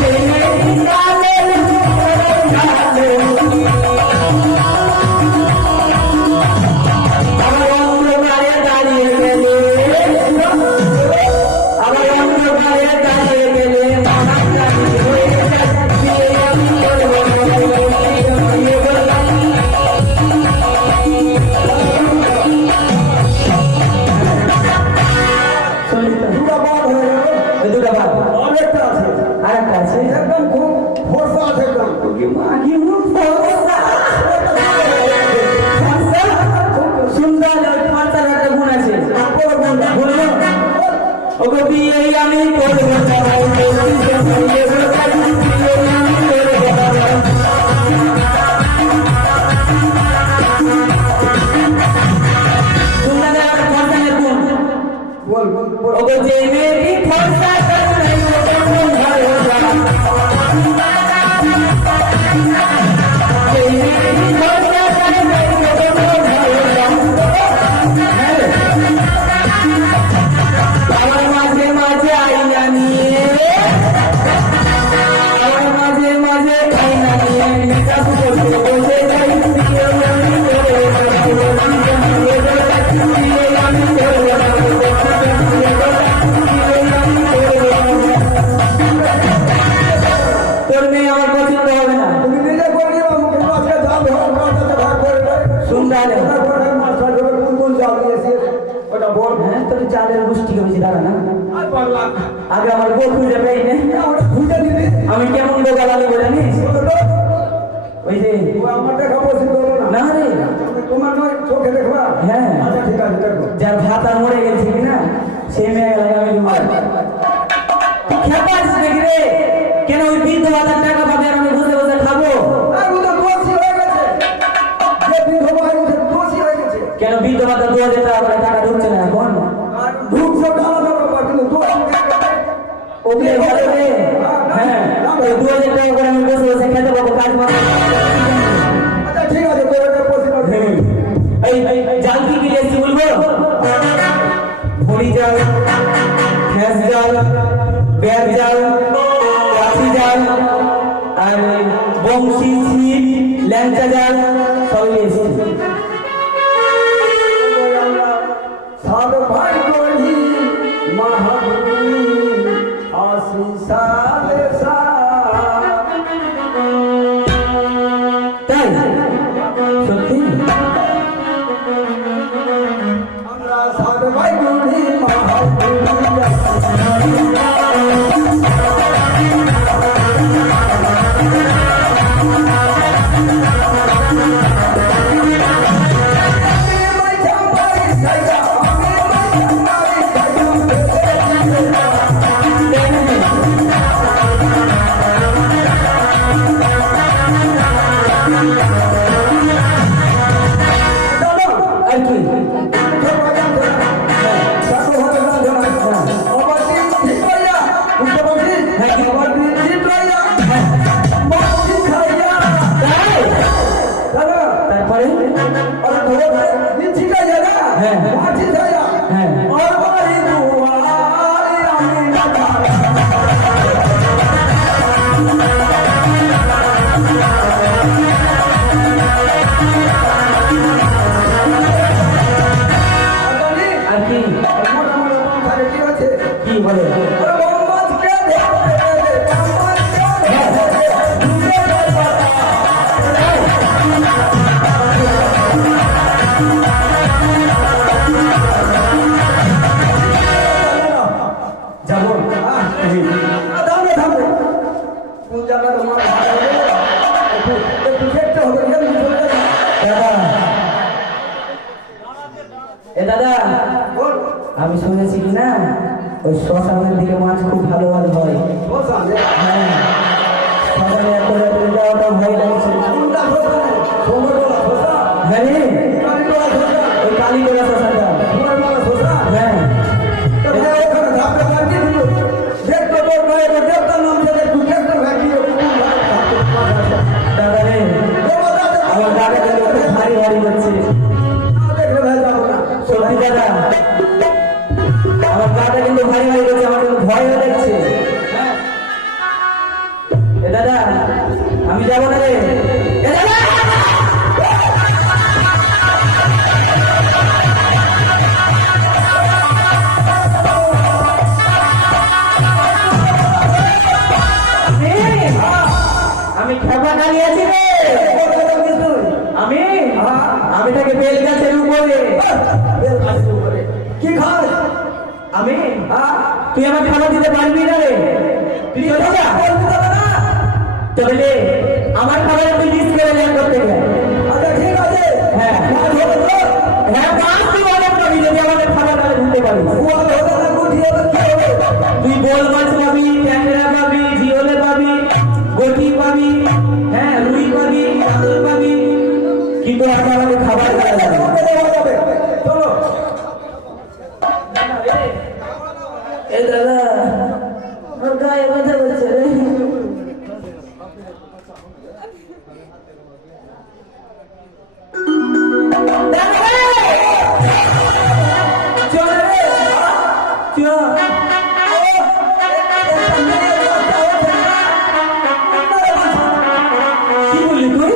মেয়েটি কালাই বিষ্ণুরাই ভালো দুটা বাদ অনেকটা আছে আর একটা আছে একদম খুব ফর্সা আছে একদম কি মুখ ফর্সা সুন্দর ফর্সার একটা গুণ আছে বললো ওকে বিয়ে আমি করবো বল বল বল ওকে যে মেয়েটি ফর্সা করে ভালো যায় মাঝে মাঝে আইনা নিয়ে মাঝে মাঝে আইনা নিয়ে মেকআপ করতে বসে যাই তোর মেয়ে আমার পছন্দ হবে না তুমি নিজে করে নিও আমাকে আজকে যাও আমার সাথে ভাগ করে দাও সুন্দর মাস্টার ধরে কোন কোন জাল দিয়েছে ওটা বল হ্যাঁ তোর চালের গোষ্ঠী করেছি দাঁড়া না আর পারলা আগে আমার বউ খুঁজে পাই না ওটা খুঁজে দিবি আমি কেমন বোকা লাগবে জানিস ওই যে ও আমার দেখা পছন্দ হলো না না রে তোমার নয় চোখে দেখবা হ্যাঁ আচ্ছা ঠিক আছে দেখো যার ভাত আর মরে গেছে কিনা সেই মেয়ে লাগে আমি খেপাস দেখি রে কেন ওই বৃদ্ধ ভাতার টাকা পাবে আর আমি বসে বসে খাবো আর ও তো দোষী হয়ে গেছে যে বৃদ্ধ ভাই উঠে দোষী হয়ে গেছে কেন বৃদ্ধ ভাতা 2000 টাকা করে টাকা ঢুকছে না এখন আর ঢুকছে আলাদা ব্যাপার কিন্তু দোষী ওগুলো ভালো রে হ্যাঁ ওই 2000 টাকা করে আমি বসে বসে খেতে পাবো কাজ পাবো আচ্ছা ঠিক আছে তোর এটা পছন্দ এই জাল কি কি লেছি বলবো ভরি জাল ফ্যাস জাল ব্যাগ জাল লাঠি জাল আর বংশী ছিপ ল্যাংচা জাল সব লেছি সাদ ভাই গড়ি মহাগুরি আসি সালে সা তাই সত্যি আমরা সাদ ভাই গড়ি মহাগুরি আর কি তারপরে হ্যাঁ আর কি কি বলে যাবো দাদা এ দাদা আমি শুনেছি কি না ওই শ্মশানের দিকে মাছ খুব ভালো ভালো হয় হ্যাঁ শ্মশানে করে যাওয়াটা ভয় লাগছে হ্যাঁ রে, ওই কালীগোলা শ্মশানটা হ্যাঁ দাদা রে আমার দাদা কিন্তু খুব ভারী ভারী করছে সত্যি দাদা আমার দাদা কিন্তু ভারী ভারী করছে আমার কিন্তু ভয় হয়ে যাচ্ছে এ দাদা আমি যাবো না রে এ দাদা আমি খেপা দাঁড়িয়েছি রে আমি তাকে বেল গাছের উপরে কি খাস আমি হ্যাঁ তুই আমার খাবার দিতে পারবি না রে তুই চলে যা বলতে হবে না তবে আমার খাবারে তুই মিস করে লেন করতে গেলে আচ্ছা ঠিক আছে হ্যাঁ মাছ হবে তো হ্যাঁ পাঁচ তুই অনেক পাবি যদি আমাদের খাবার না দিতে পারিস কুয়াল হবে না গুটি হবে কি হবে তুই বল মাছ পাবি ট্যাংরা পাবি জিওলে পাবি গটি পাবি হ্যাঁ রুই পাবি কাতল পাবি কিন্তু এখন আমাদের খাবার দেওয়া যাবে না। চলো এই দাদা ওর গায়ে ব্যথা করছে রে চল রে চল কি বললি তুই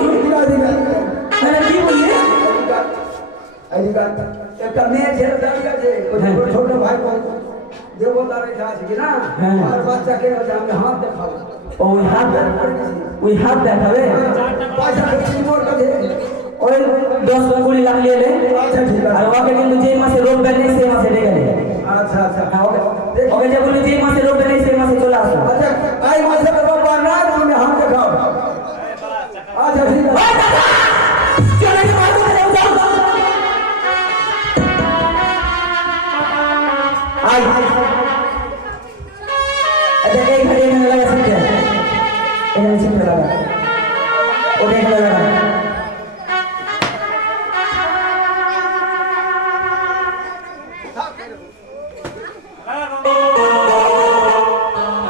হ্যাঁ কি বললি একটা মেয়ে ছেলে দাঁড়িয়ে আছে ওই যে ওর ছোট ভাই দেবতার এটা আছে কি না হ্যাঁ। আর বাচ্চাকে বলছে আমি হাত দেখাবো ওই হাত দেখাবে পয়সা বেশি মোর কাছে ওই 10-20 লাখ নিয়ে এলে আচ্ছা ঠিক আছে আর ওকে কিন্তু যে মাসে রোগ নেই সেই মাসে ডেকে নেই আচ্ছা আচ্ছা ওকে যে বলি যে মাসে রোগ নেই সেই মাসে চলে আসো আচ্ছা এই মাসে ব্যাপার না তুমি হাত দেখাও আচ্ছা ঠিক আছে চলে গিয়ে মার করে যাও যাও আই আচ্ছা এই ঘরে এখানে লাগা শিখতে এখানে শিখতে লাগা ওটা এখানে লাগা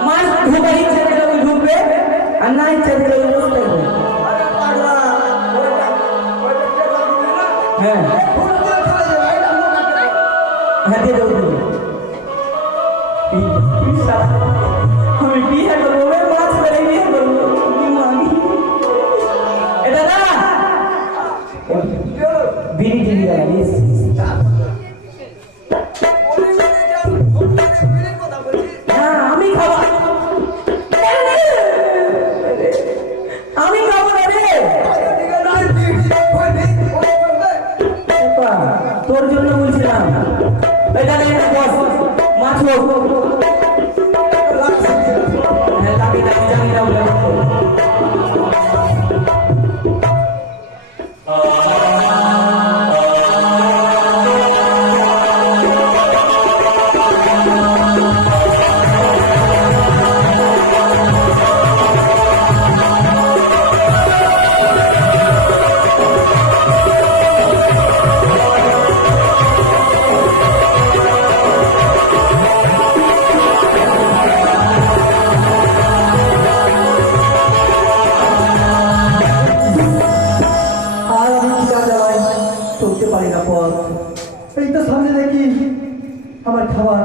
মাছ ঢুকার ইচ্ছা থাকলে ওই ঢুকবে আর না ইচ্ছা থাকলে ওই বসে থাকবে আরে পাগলা ওইটা টেকা দিবে না হ্যাঁ ফোন করে চলে যাবে এটা মোটা টেকা হ্যাঁ দিয়ে দেবো আমি বিয়ে করবো রে, মাছ ধরে বিয়ে করবো কি মাগি এটা না বিড়ি টিড়ি গেল হ্যাঁ আমি খাবো আমি খাবো না রে বাবা, তোর জন্য বলছিলাম এটা নেই বস মাছ হোক হ্যাঁ তাকে জানি না বলে আর আমি টিকা জ্বালাই চলতে পারি না পথ এই তো সামনে দেখি আমার খাবার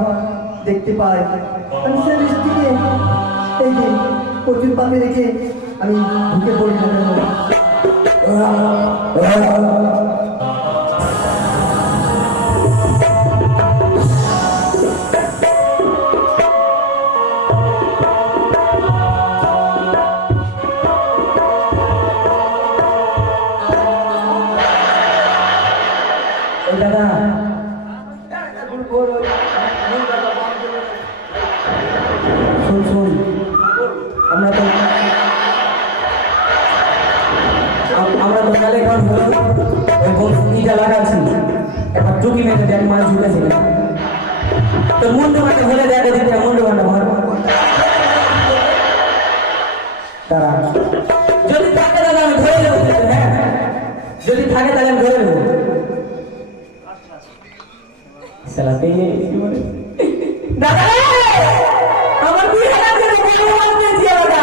দেখতে পাই আমি সে দৃষ্টিকে এই যে প্রচুর পাতে রেখে আমি ঢুকে পড়ি না কেন এই দাদা শুন শুন আমরা তো কালে এখন ওই বন্ধুটা লাগাচ্ছি এখন টুকি মেরে দেখ মাছ ঢুকেছে তো মুন্ডু ঘাটে ভরে দেখা দিতে মুন্ডু ঘাটে ভর তারা যদি থাকে দাদা আমি ধরে নেবো হ্যাঁ যদি থাকে তাহলে আমি ধরে নেবো সালাতে দাদা আমার 2000 টাকা বড় মাছ দিয়েছি দাদা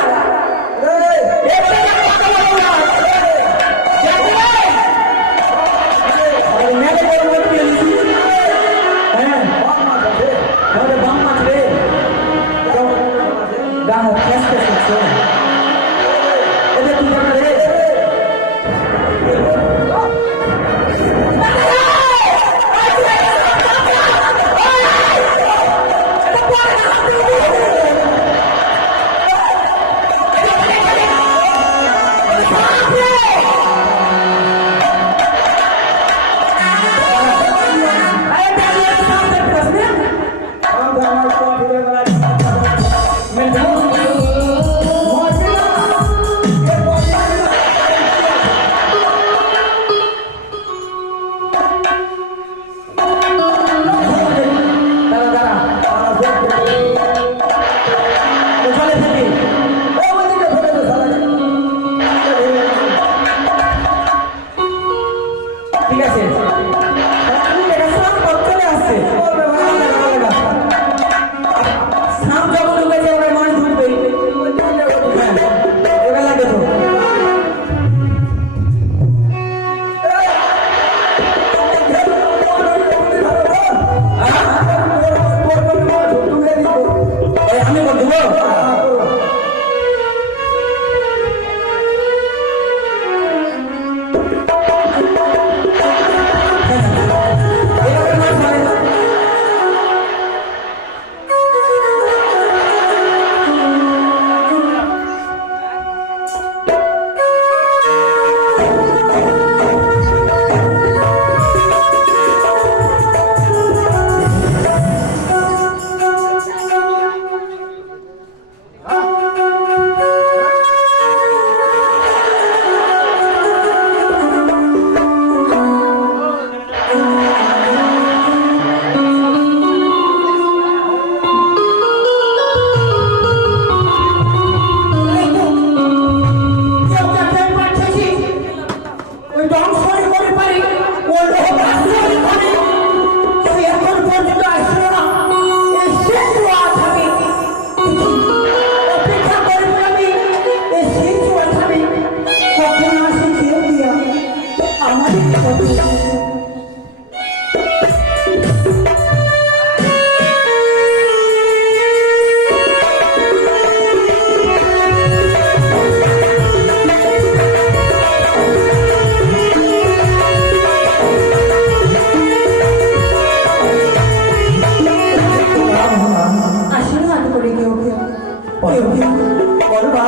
বলো মা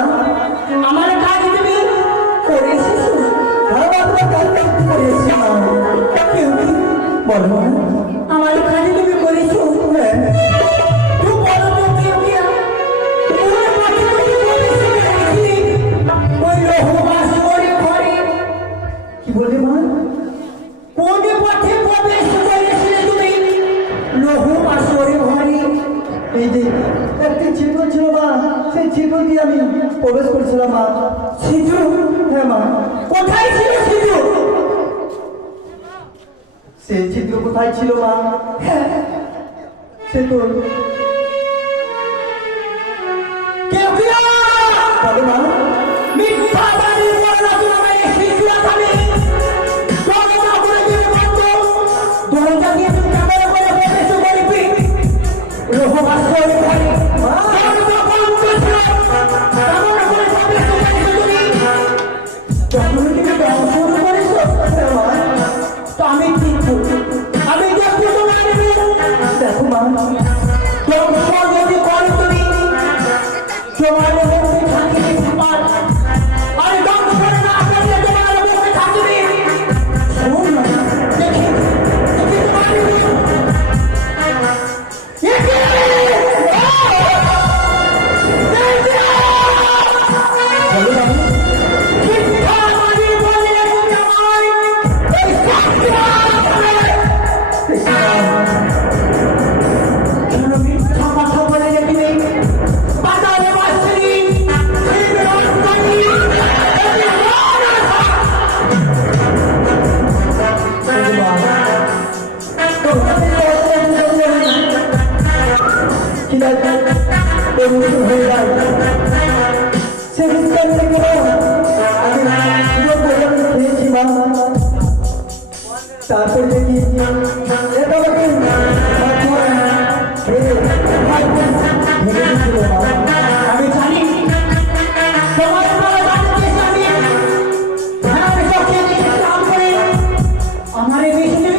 আমার কাজ তুমি করে এসেছো হ্যাঁ মা তোমার কাজ করে এসেছি মা কেউ কি বলো মা আমার কাজ তুমি করেছো হ্যাঁ তুই বলো তো কেউ কি ওই লোহবাস করে ঘরে কি বলে মা কোন পথে প্রবেশ করেছিলে তুমি লোহবাস করে ঘরে এই যে একটি ছিদ্র ছিল মা সেই ছিদ্র দিয়ে আমি প্রবেশ করেছিলাম মা সিধু হ্যাঁ মা কোথায় ছিল সিধু সেই ছিদ্র কোথায় ছিল মা হ্যাঁ সে তো কেউ কি বলো মা মিথ্যা বাড়ি বলা তোমার সিধু খাবে তোমরা করে দিবে মাত্র দরজা দিয়ে তুমি ক্যামেরা করে প্রবেশ করবি লোহবাস করে ঘরে দরজা বন্ধ ছিল কেমন করে প্রবেশ করেছো তুমি যখন তুমি শুরু করেছো হ্যাঁ মা তো আমি কিন্তু আমি দেখবো তোমার দেখো মা ধ্বংস যদি করো তুমি তোমার মুখে থাকিবে তোমার আর ধ্বংস না করলে তোমার মুখে থাকিবে শোন না দেখি দেখি তোমার বলো মা মিথ্যা বাণী বলে তোমায় এই কেন মিথ্যা কথা বলে দেখবি বাজারে বাসরি তারপর দেখি এটা আমাকে আমি জানি তোমার বড় বাড়িতে আমি ধানের পক্ষে কাম করে আমার এই মিষ্টি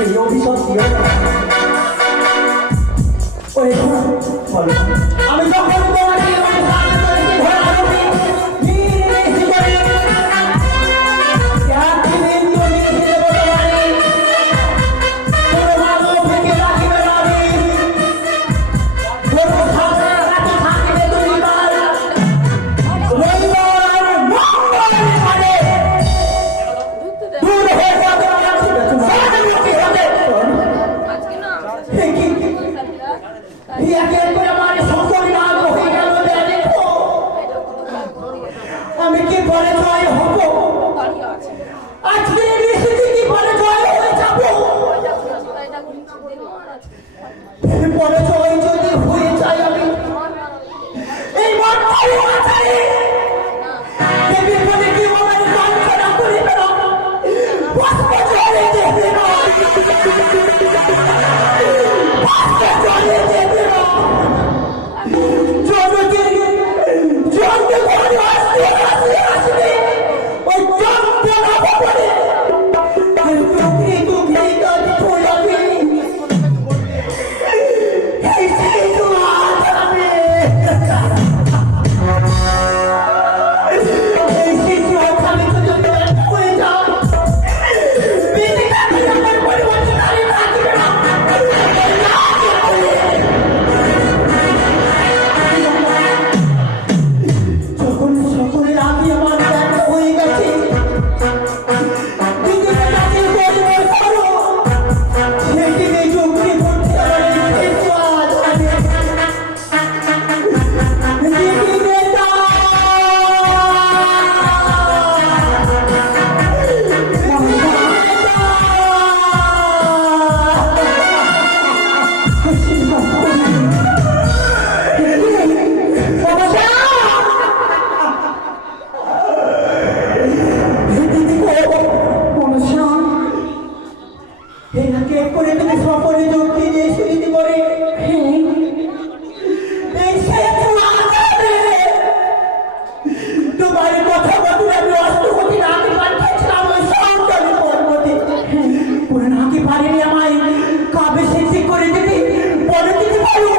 এই অভিশাপ দিও না। ওই বলো আমি যখন তোমাকে অনুসরণ করেছি ঘোড়া রূপে নির্দেশ করে একদিন তো নির্দেশ দেব তোমারে কোনো মাগো থেকে রাখিবে নাবি কোনো সাথে রাখে থাকিবে তুমি বার রবিবার মঙ্গল করে দূর হয়ে যাবে সারা লোকের সাথে আমি কি বলে জয় হব আজকে নিশ্চিত কি বলে জয় হয়ে যাব বলে জয় যদি হয়ে যায় আমি এই মাথায় মাথায় দেবী বলে কি আমার বাঞ্ছনা করিবে না বাঁচবে জলে দেবে না বাঁচবে জলে দেবে না জগতে জগতে ঘরে আসতে আসতে আসতে ওই জগতে না পড়ে টুকরি টুকরি গাছ ফোলাবে এই সেই তো আদাবে এই সেই তো আদাবে তো যদি হয়ে যাও বিদিটা আমার পরিবর্তন আমি থাকবে না যখন সকলের আগে আমার তোমার কথা বলতে আমি অষ্টপতি নাকি পাঠিয়েছিলাম ওই সন্তানের পরবর্তী পুরো নাকি পারিনি আমায় কবে সে ঠিক করে দিবি বলে দিতে পারো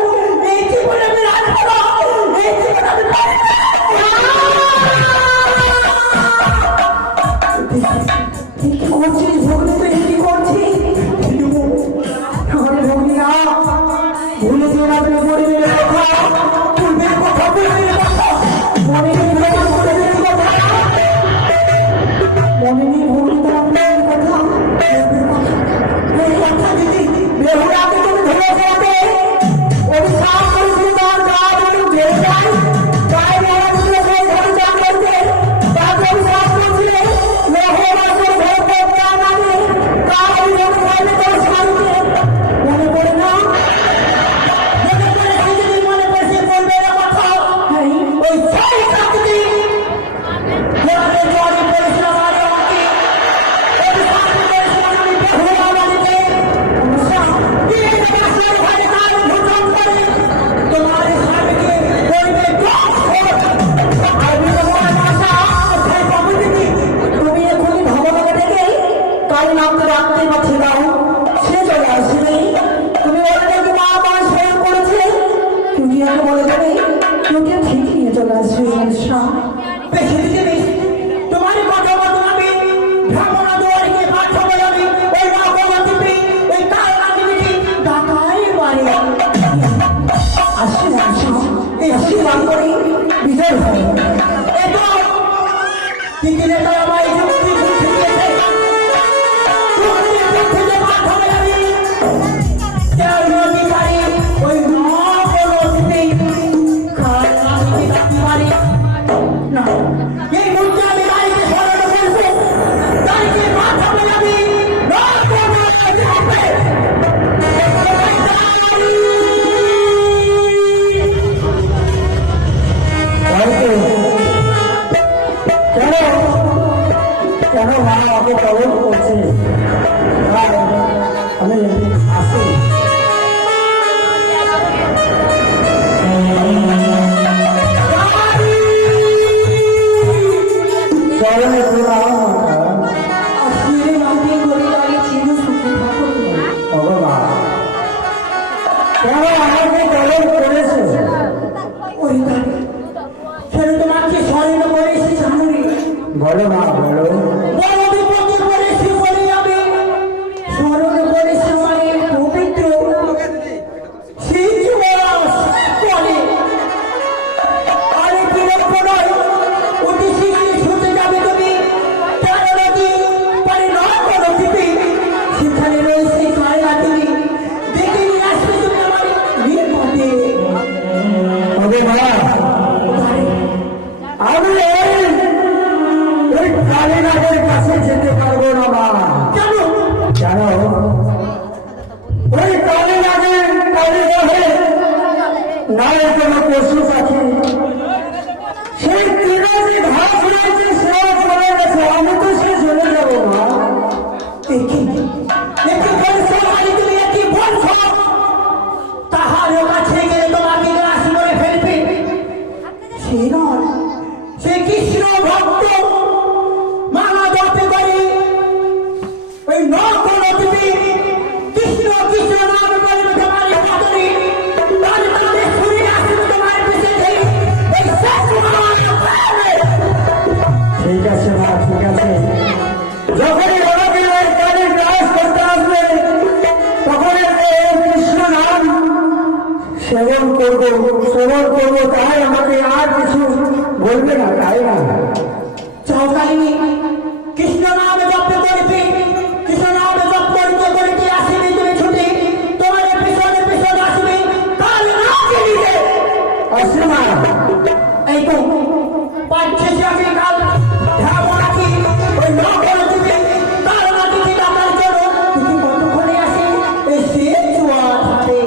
এই জীবনে আমি রাখবো না এই জীবনে আমি পারি না। কি করছিস ভগ্নি তুই কি করছিস আমার ভগ্নিরা ভুলে যেও না তুমি পরিবারের কথা পূর্বের কথা পূর্বের কথা মনে নেই পরিবারের কথা মনে নেই ভগ্নি তোমার কথা পূর্বের কথা এই কথা দিদি বেহুলাকে তুমি ধরে ফেলতে অভিশাপ করেছিল তোমার গা তুমি জেলে যাই গায়ে মেলা দিলে সেই ঘরে চান করতে তাকে অভিশাপ করেছিল মেহরাজের ঘরে করতে আমাদের কার অভিযোগ করবে তোর স্বামীকে মনে পড়ে না মনে পড়ে যদি মনে পড়ছে বলবে না কথা ওই সেই চাকরি মেয়েদের জড়ি পড়েছিল আমার আমাকে অভিশাপ করেছিল আমি বেহুলা বাড়িতে তোমার স্বামীকে বলবে তুমি এখনই ভগবানকে ডেকে কাল নামতে রাখতে পারছি না সে চলে আসবে তুমি বলবে কি মা মাস ফোন করেছে তুমি আগে বলে দেবে তোকে ঠিক নিয়ে চলে আসবে বেশি দিকে বেশি তোমার কথা মতো আমি ভ্রমণ দুয়ারিকে পাঠাবো আমি ওই মা বাবা দিবি ওই কাল রাখবি ঢাকায় বাড়ি আসি এই আশীর্বাদ করি বিজয় হয় এতো তিনদিনে তো আমার যুক্তি শিখিয়েছে যুক্তি পাঠাবো আমি কেউ নদী পারি ওই মা বলো দিবি কাল রাখবি ডাকি পারি না এই মুহূর্তে আমি গাড়িকে সরানো বলবো গাড়িকে পাঠাবো আমি না বলবো কেন মা আমাকে কবল করছে আমি আসি চরণে প্রণাম আসিরে মাকে করে গাড়ি চির সুখে থাকো ভগবান কেন আমাকে কবল করেছে ওই গাড়ি সেটা তোমাকে স্মরণ করেছি জানুরি বলো মা বলো বড় বিপদে পড়েছি বলে আমি স্মরণ করেছি মানে পবিত্র সেই যুবরাজ বলে আরে বিলম্ব নয় অতি শীঘ্রই শুতে যাবে তুমি কেন নদী পারে না কোনো দিবি সেখানে রয়েছে কায়রা দিবি দেখে নিয়ে আসবে তুমি আমার নির্পদে তবে মা আমি ওই কালীনাথের কাছে যেতে পারবো না মা কেন জানো ওই কালীনাথের কালীনাথে নাই কোনো পশু পাখি সেই তৃণাজি ঘাস রয়েছে সেও চলে গেছে আমি তো সে চলে যাবো মা একই বলছো বাড়ি তুমি একই বলছো তাহার কাছে গেলে তোমাকে গাছ মরে ফেলবে সে নয় সে কৃষ্ণ ভক্ত মালা ধরতে পারি ওই নকল দিবি কৃষ্ণ কৃষ্ণ নাম বলবে তোমার হাতরি তার তাদের শরীর আসবে তোমার পিছে থেকে ওই শেষ ঠিক আছে মা ঠিক আছে যখনই বলবে ওই কানের কাজ করতে আসবে তখন কৃষ্ণ নাম সেবন করবো তাই আমাকে আর কিছু বলবে না তাই না চৌকালিনী কৃষ্ণ নাম জপ করবে কৃষ্ণ নাম জপ করতে করতে আসবে তুমি ছুটে তোমার পিছনে পিছনে আসবে কাল রাতে নিয়ে আসবে না এই তো পাচ্ছে আমি কাল ধাবো রাখি ওই নকল দিবে কাল রাতে কি ডাকার জন্য তুমি কতক্ষণে আসে এই সে চুয়া ধারে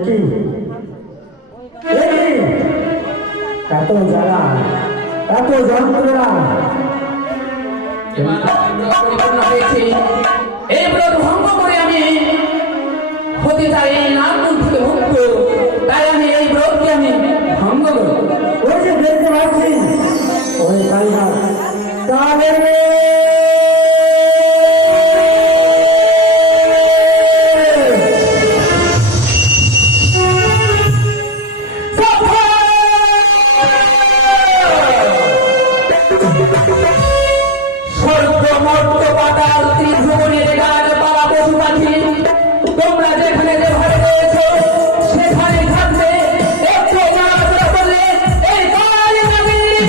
কি এত জ্বালা এত যন্ত্রণা পরিপূর্ণ হয়েছে এই ব্রত ভঙ্গ করে আমি হতে চাই না থেকে মুক্ত তাই আমি এই ব্রতকে আমি ভঙ্গ করব ওই যে দেখতে পাচ্ছি ওই কালিকা তাহলে স্বর্গমর্ত পাতাল ত্রিভুবনের গাছপালা পশু পাখি তোমরা যেখানে যেভাবে রয়েছো সেখানে থাকবে একটু নড়াচড়া করলে এই কালী নদীর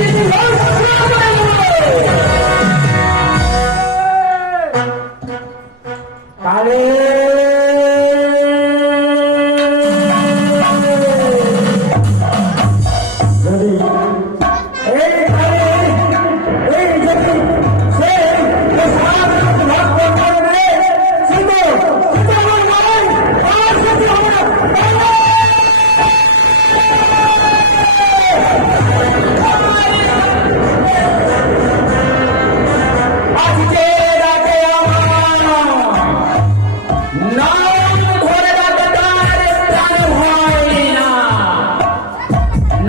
কালে যদি এই কালে এই যদি সে ভাগ করবে সেটা আমার নয় আর যদি আমরা আজকে রাতে আমার নাম ধরে ডাকে তার প্রাণ হয় না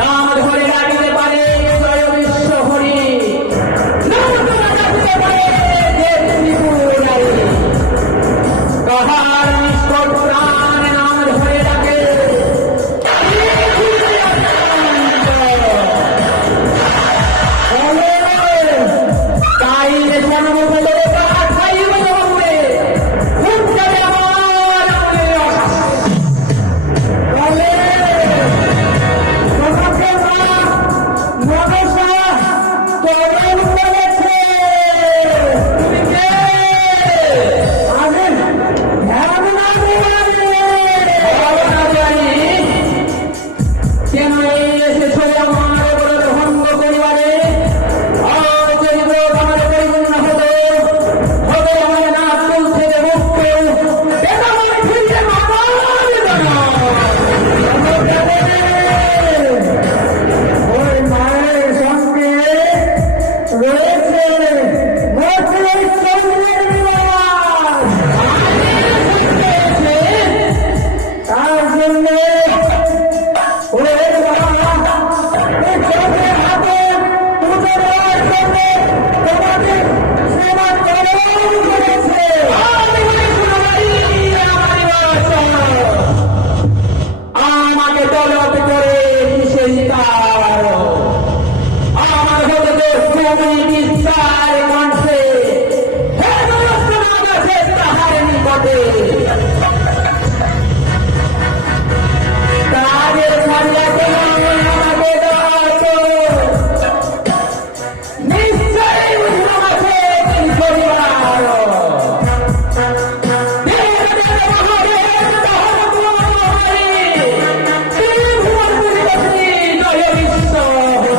নাম ধরে ডাকতে পারে জয় বিশ্ব হরি নাম ধরে ডাকতে পারে যে ত্রিপুরারি কাহার নিষ্ঠুর প্রাণ নাম ধরে ডাকে তাই জন্মভূমি পাঠাই জন্মভূমি খুব যাবে আমার আমাদের বলে তোমাকে মনসা কেমন করেছে তুমি কে আগে ধ্যান না কেন এসেছো আমার ব্রত ভঙ্গ করিবারে আর যদি ব্রত আমার পরিপূর্ণ হতো হবে আমার নাক ফুল থেকে মুক্ত এটা আমার ফিরতে ওই মায়ের সঙ্গে রয়েছে মঠের সঙ্গে তার জন্য ওই বাবা ওই চোখের হাতে পুজো দেওয়ার জন্য তোমাদের সেবা গ্রহণ করেছে আমাকে দলত করে কিসে শিকার আমার হতে তুমি বিস্তার কণ্ঠে হে নমস্কার কাছে তাহার নিকটে তাদের মারিয়াকে আমাকে দলত নিশ্চয়ই বুঝলাম আছে তিন পরিবার জয় বিশ্ব হরি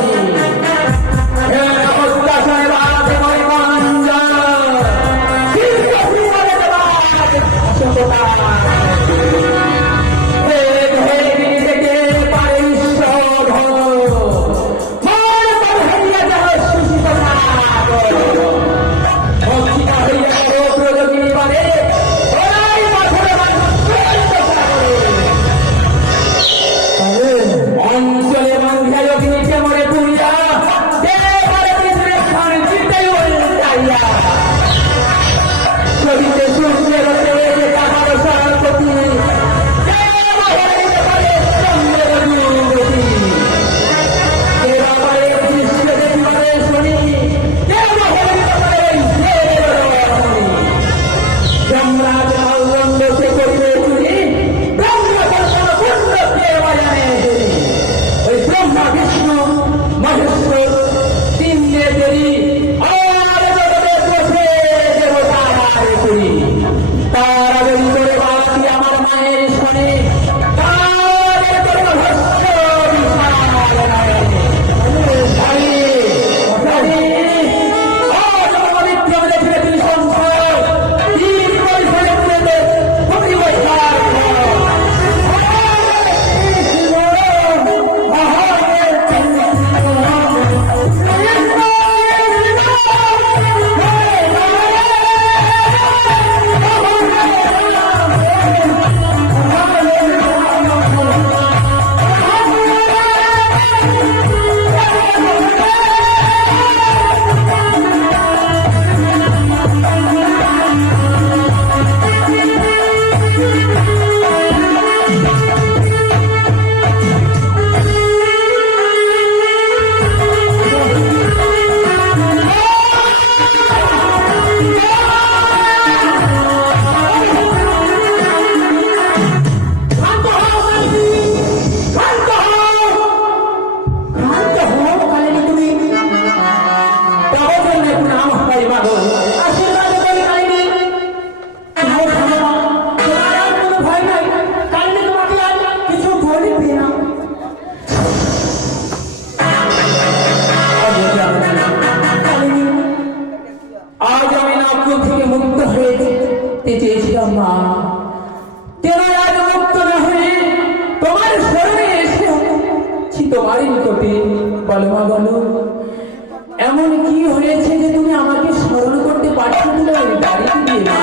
এমন কি হয়েছে যে তুমি আমাকে স্মরণ করতে পারছো না বাড়িতে গিয়ে মা?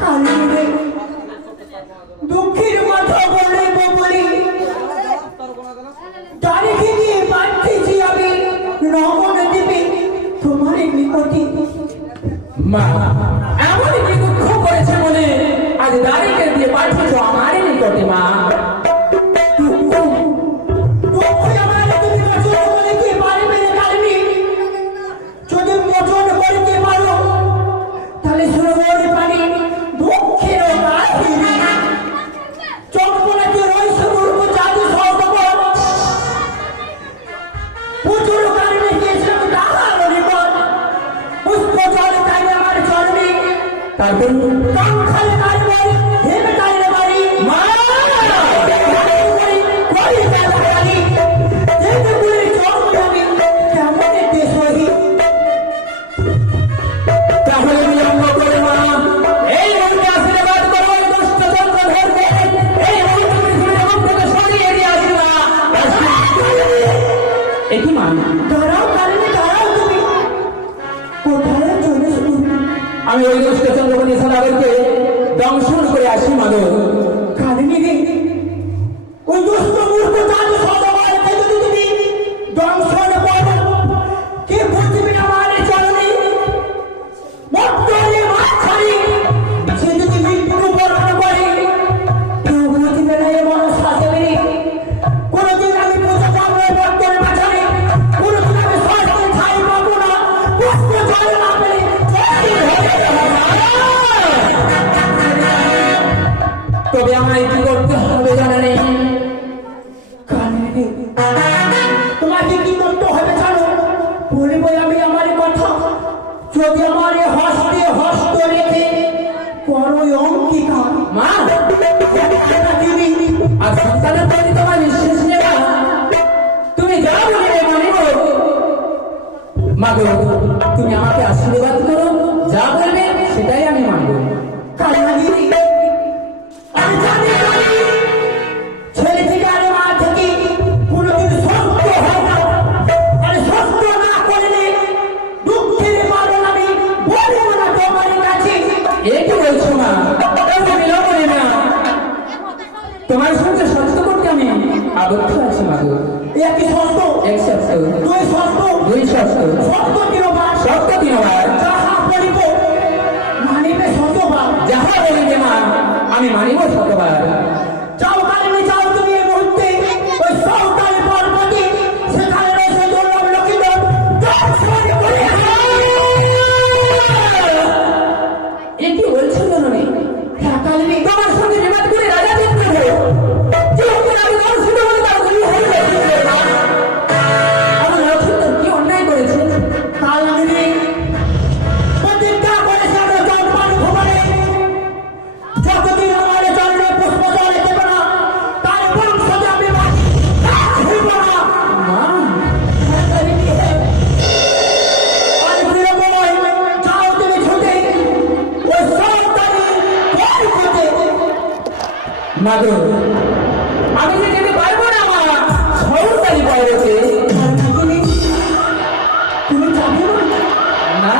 কালিরে দুঃখের কথা বলে বলি তারিখে গিয়ে পাঠিয়েছি আমি রমন দেবে তোমার নিকটে। মা এমন কি দুঃখ করেছে বলে আজ দাঁড়িয়ে দিয়ে পাঠিয়েছ আমার নিকটে মা? তারপর আমি ওই দুষ্ট চন্দ্রমণি সদাগরকে দংশন করে আসি মাদক। কালিনী রে ওই দুষ্ট মূর্খ জাতি সদাগরকে যদি তুমি দংশন করো কে বুঝবে আমার চরণে মত্তরে মাছারি সে যদি মৃত্যু বরণ করে কেউ বুঝবে না এমন শাসনে কোনদিন আমি পূজা করবো মত্তরে মাছারি কোনদিন আমি স্বস্তি ছাই পাবো না পুষ্প জল না পেলে তবে আমায় কি করতে হবে জানা নেই। তোমাকে কি করতে হবে জানো? বলবো আমি আমার কথা যদি আমার হস্তে হস্ত রেখে করো অঙ্গীকার মা দিবি আর সন্তানের প্রতি তোমার বিশ্বাস নেবা? তুমি যা বলবে মানিব। মাগো তুমি আমাকে আশীর্বাদ করো, যা বলবে সেটাই আমি মানব। কালিনী আমি জানি ছেলে থেকে আর মা থেকে কোনোদিন সত্য হয় না আর সত্য না করলে দুঃখের মারণ আমি বলবো না তোমার কাছে। এ কি বলছো মা? বলি না তোমার সঙ্গে সত্য করতে আমি আবদ্ধ আছি মাগো। একই সত্য এক সত্য দুই সত্য দুই সত্য সত্য তিনবার সত্য তিনবার যাহা বলিব মানিবে শতবার। যাহা বলিবে মা আমি মানিব শতবার। যাও কালিনী যাও তুমি এই মুহূর্তে ওই সৌতাল পর্বতে সেখানে রয়েছে দুর্লভ লক্ষ্মীধর দর্শন করে এ কি বলছো জননী? হ্যাঁ কালিনী তোমার সঙ্গে বিবাদ করে রাজা জিতবে যেহেতু আমি দর্শন বলে তার গুলি হয়ে যাবে। আমার লক্ষ্মীধর কি অন্যায় করেছে? কালিনী প্রতিজ্ঞা করেছে আমরা জন্মান ভুবনে যতদিন আমার জন্মে পুষ্প জলে দেবে না তার বংশে আমি হইব না। মা হ্যাঁ কালিনী আর বিলম্বময় যাও তুমি ছুটে ওই সৌতালি পর্বতে। মাগো আমি যে যেতে পারবো না মা, সরকারি বাইরেছে কালিনী তুমি যাবে না? না।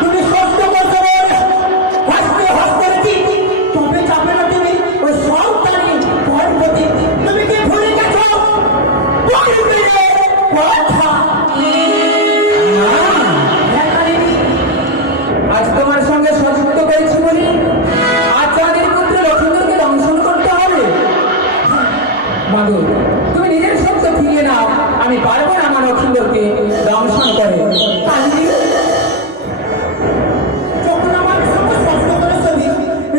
তুমি সত্য করছো হস্তে হস্তে রেখে তবে যাবে না তুমি ওই সন্তানি পর্বতে। তুমি কি ভুলে গেছো বলবে কথা? হ্যাঁ কালিনী আজ তোমার সঙ্গে সযুক্ত করেছি বলি আজ আমাদের পুত্র লক্ষ্মীধরকে দংশন করতে হবে। মাগো তুমি নিজের সত্য ফিরিয়ে নাও, আমি পারবো না আমার লক্ষ্মীধরকে দংশন করে। কালিনী যখন আমার সঙ্গে স্পষ্ট করেছো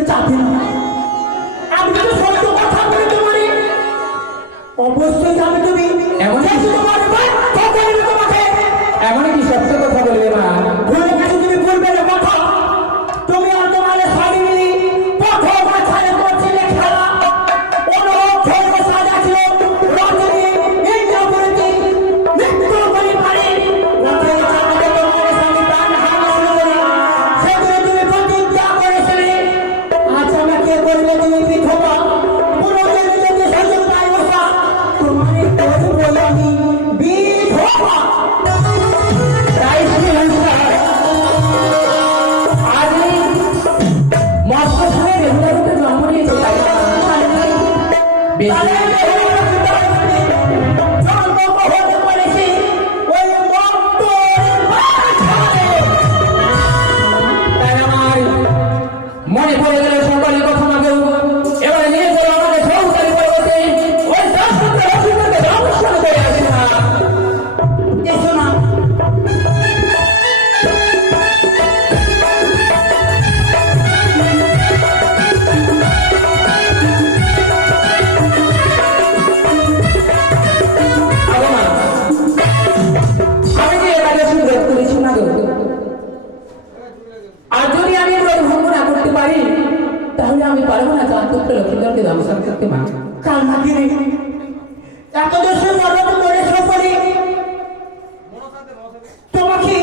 যাবে না আমি তো সত্য কথা বলে তোমারে অবশ্যই যাবে তুমি। এমন যেহেতু তোমার বাপ কথা বলবে তোমাকে এমন কি সত্য কথা বলবে মা? ভুলে গেছো তুমি বলবে না কথা। তুমি আর তোমার স্বামী মিলি প্রথম ছাড়ে করছিলে খেলা অনুরোধ সাজাছিল রজনী ইন্দ্রপুরীতে মৃত্যু করে পারে রথে চালাতে তোমার স্বামী প্রাণ হারানো করে সেগুলো তুমি প্রতিজ্ঞা করেছিলে। আজ আমাকে বললে তুমি বিধবা পুরোদিন যদি সুযোগ পাই বসা তোমার করবো আমি বিধবা। ছোট্ট লক্ষ্মীদেরকে গামছা করতে মা কাল নাকি রে এত দেশে মরণ করে সকলে তোমাকে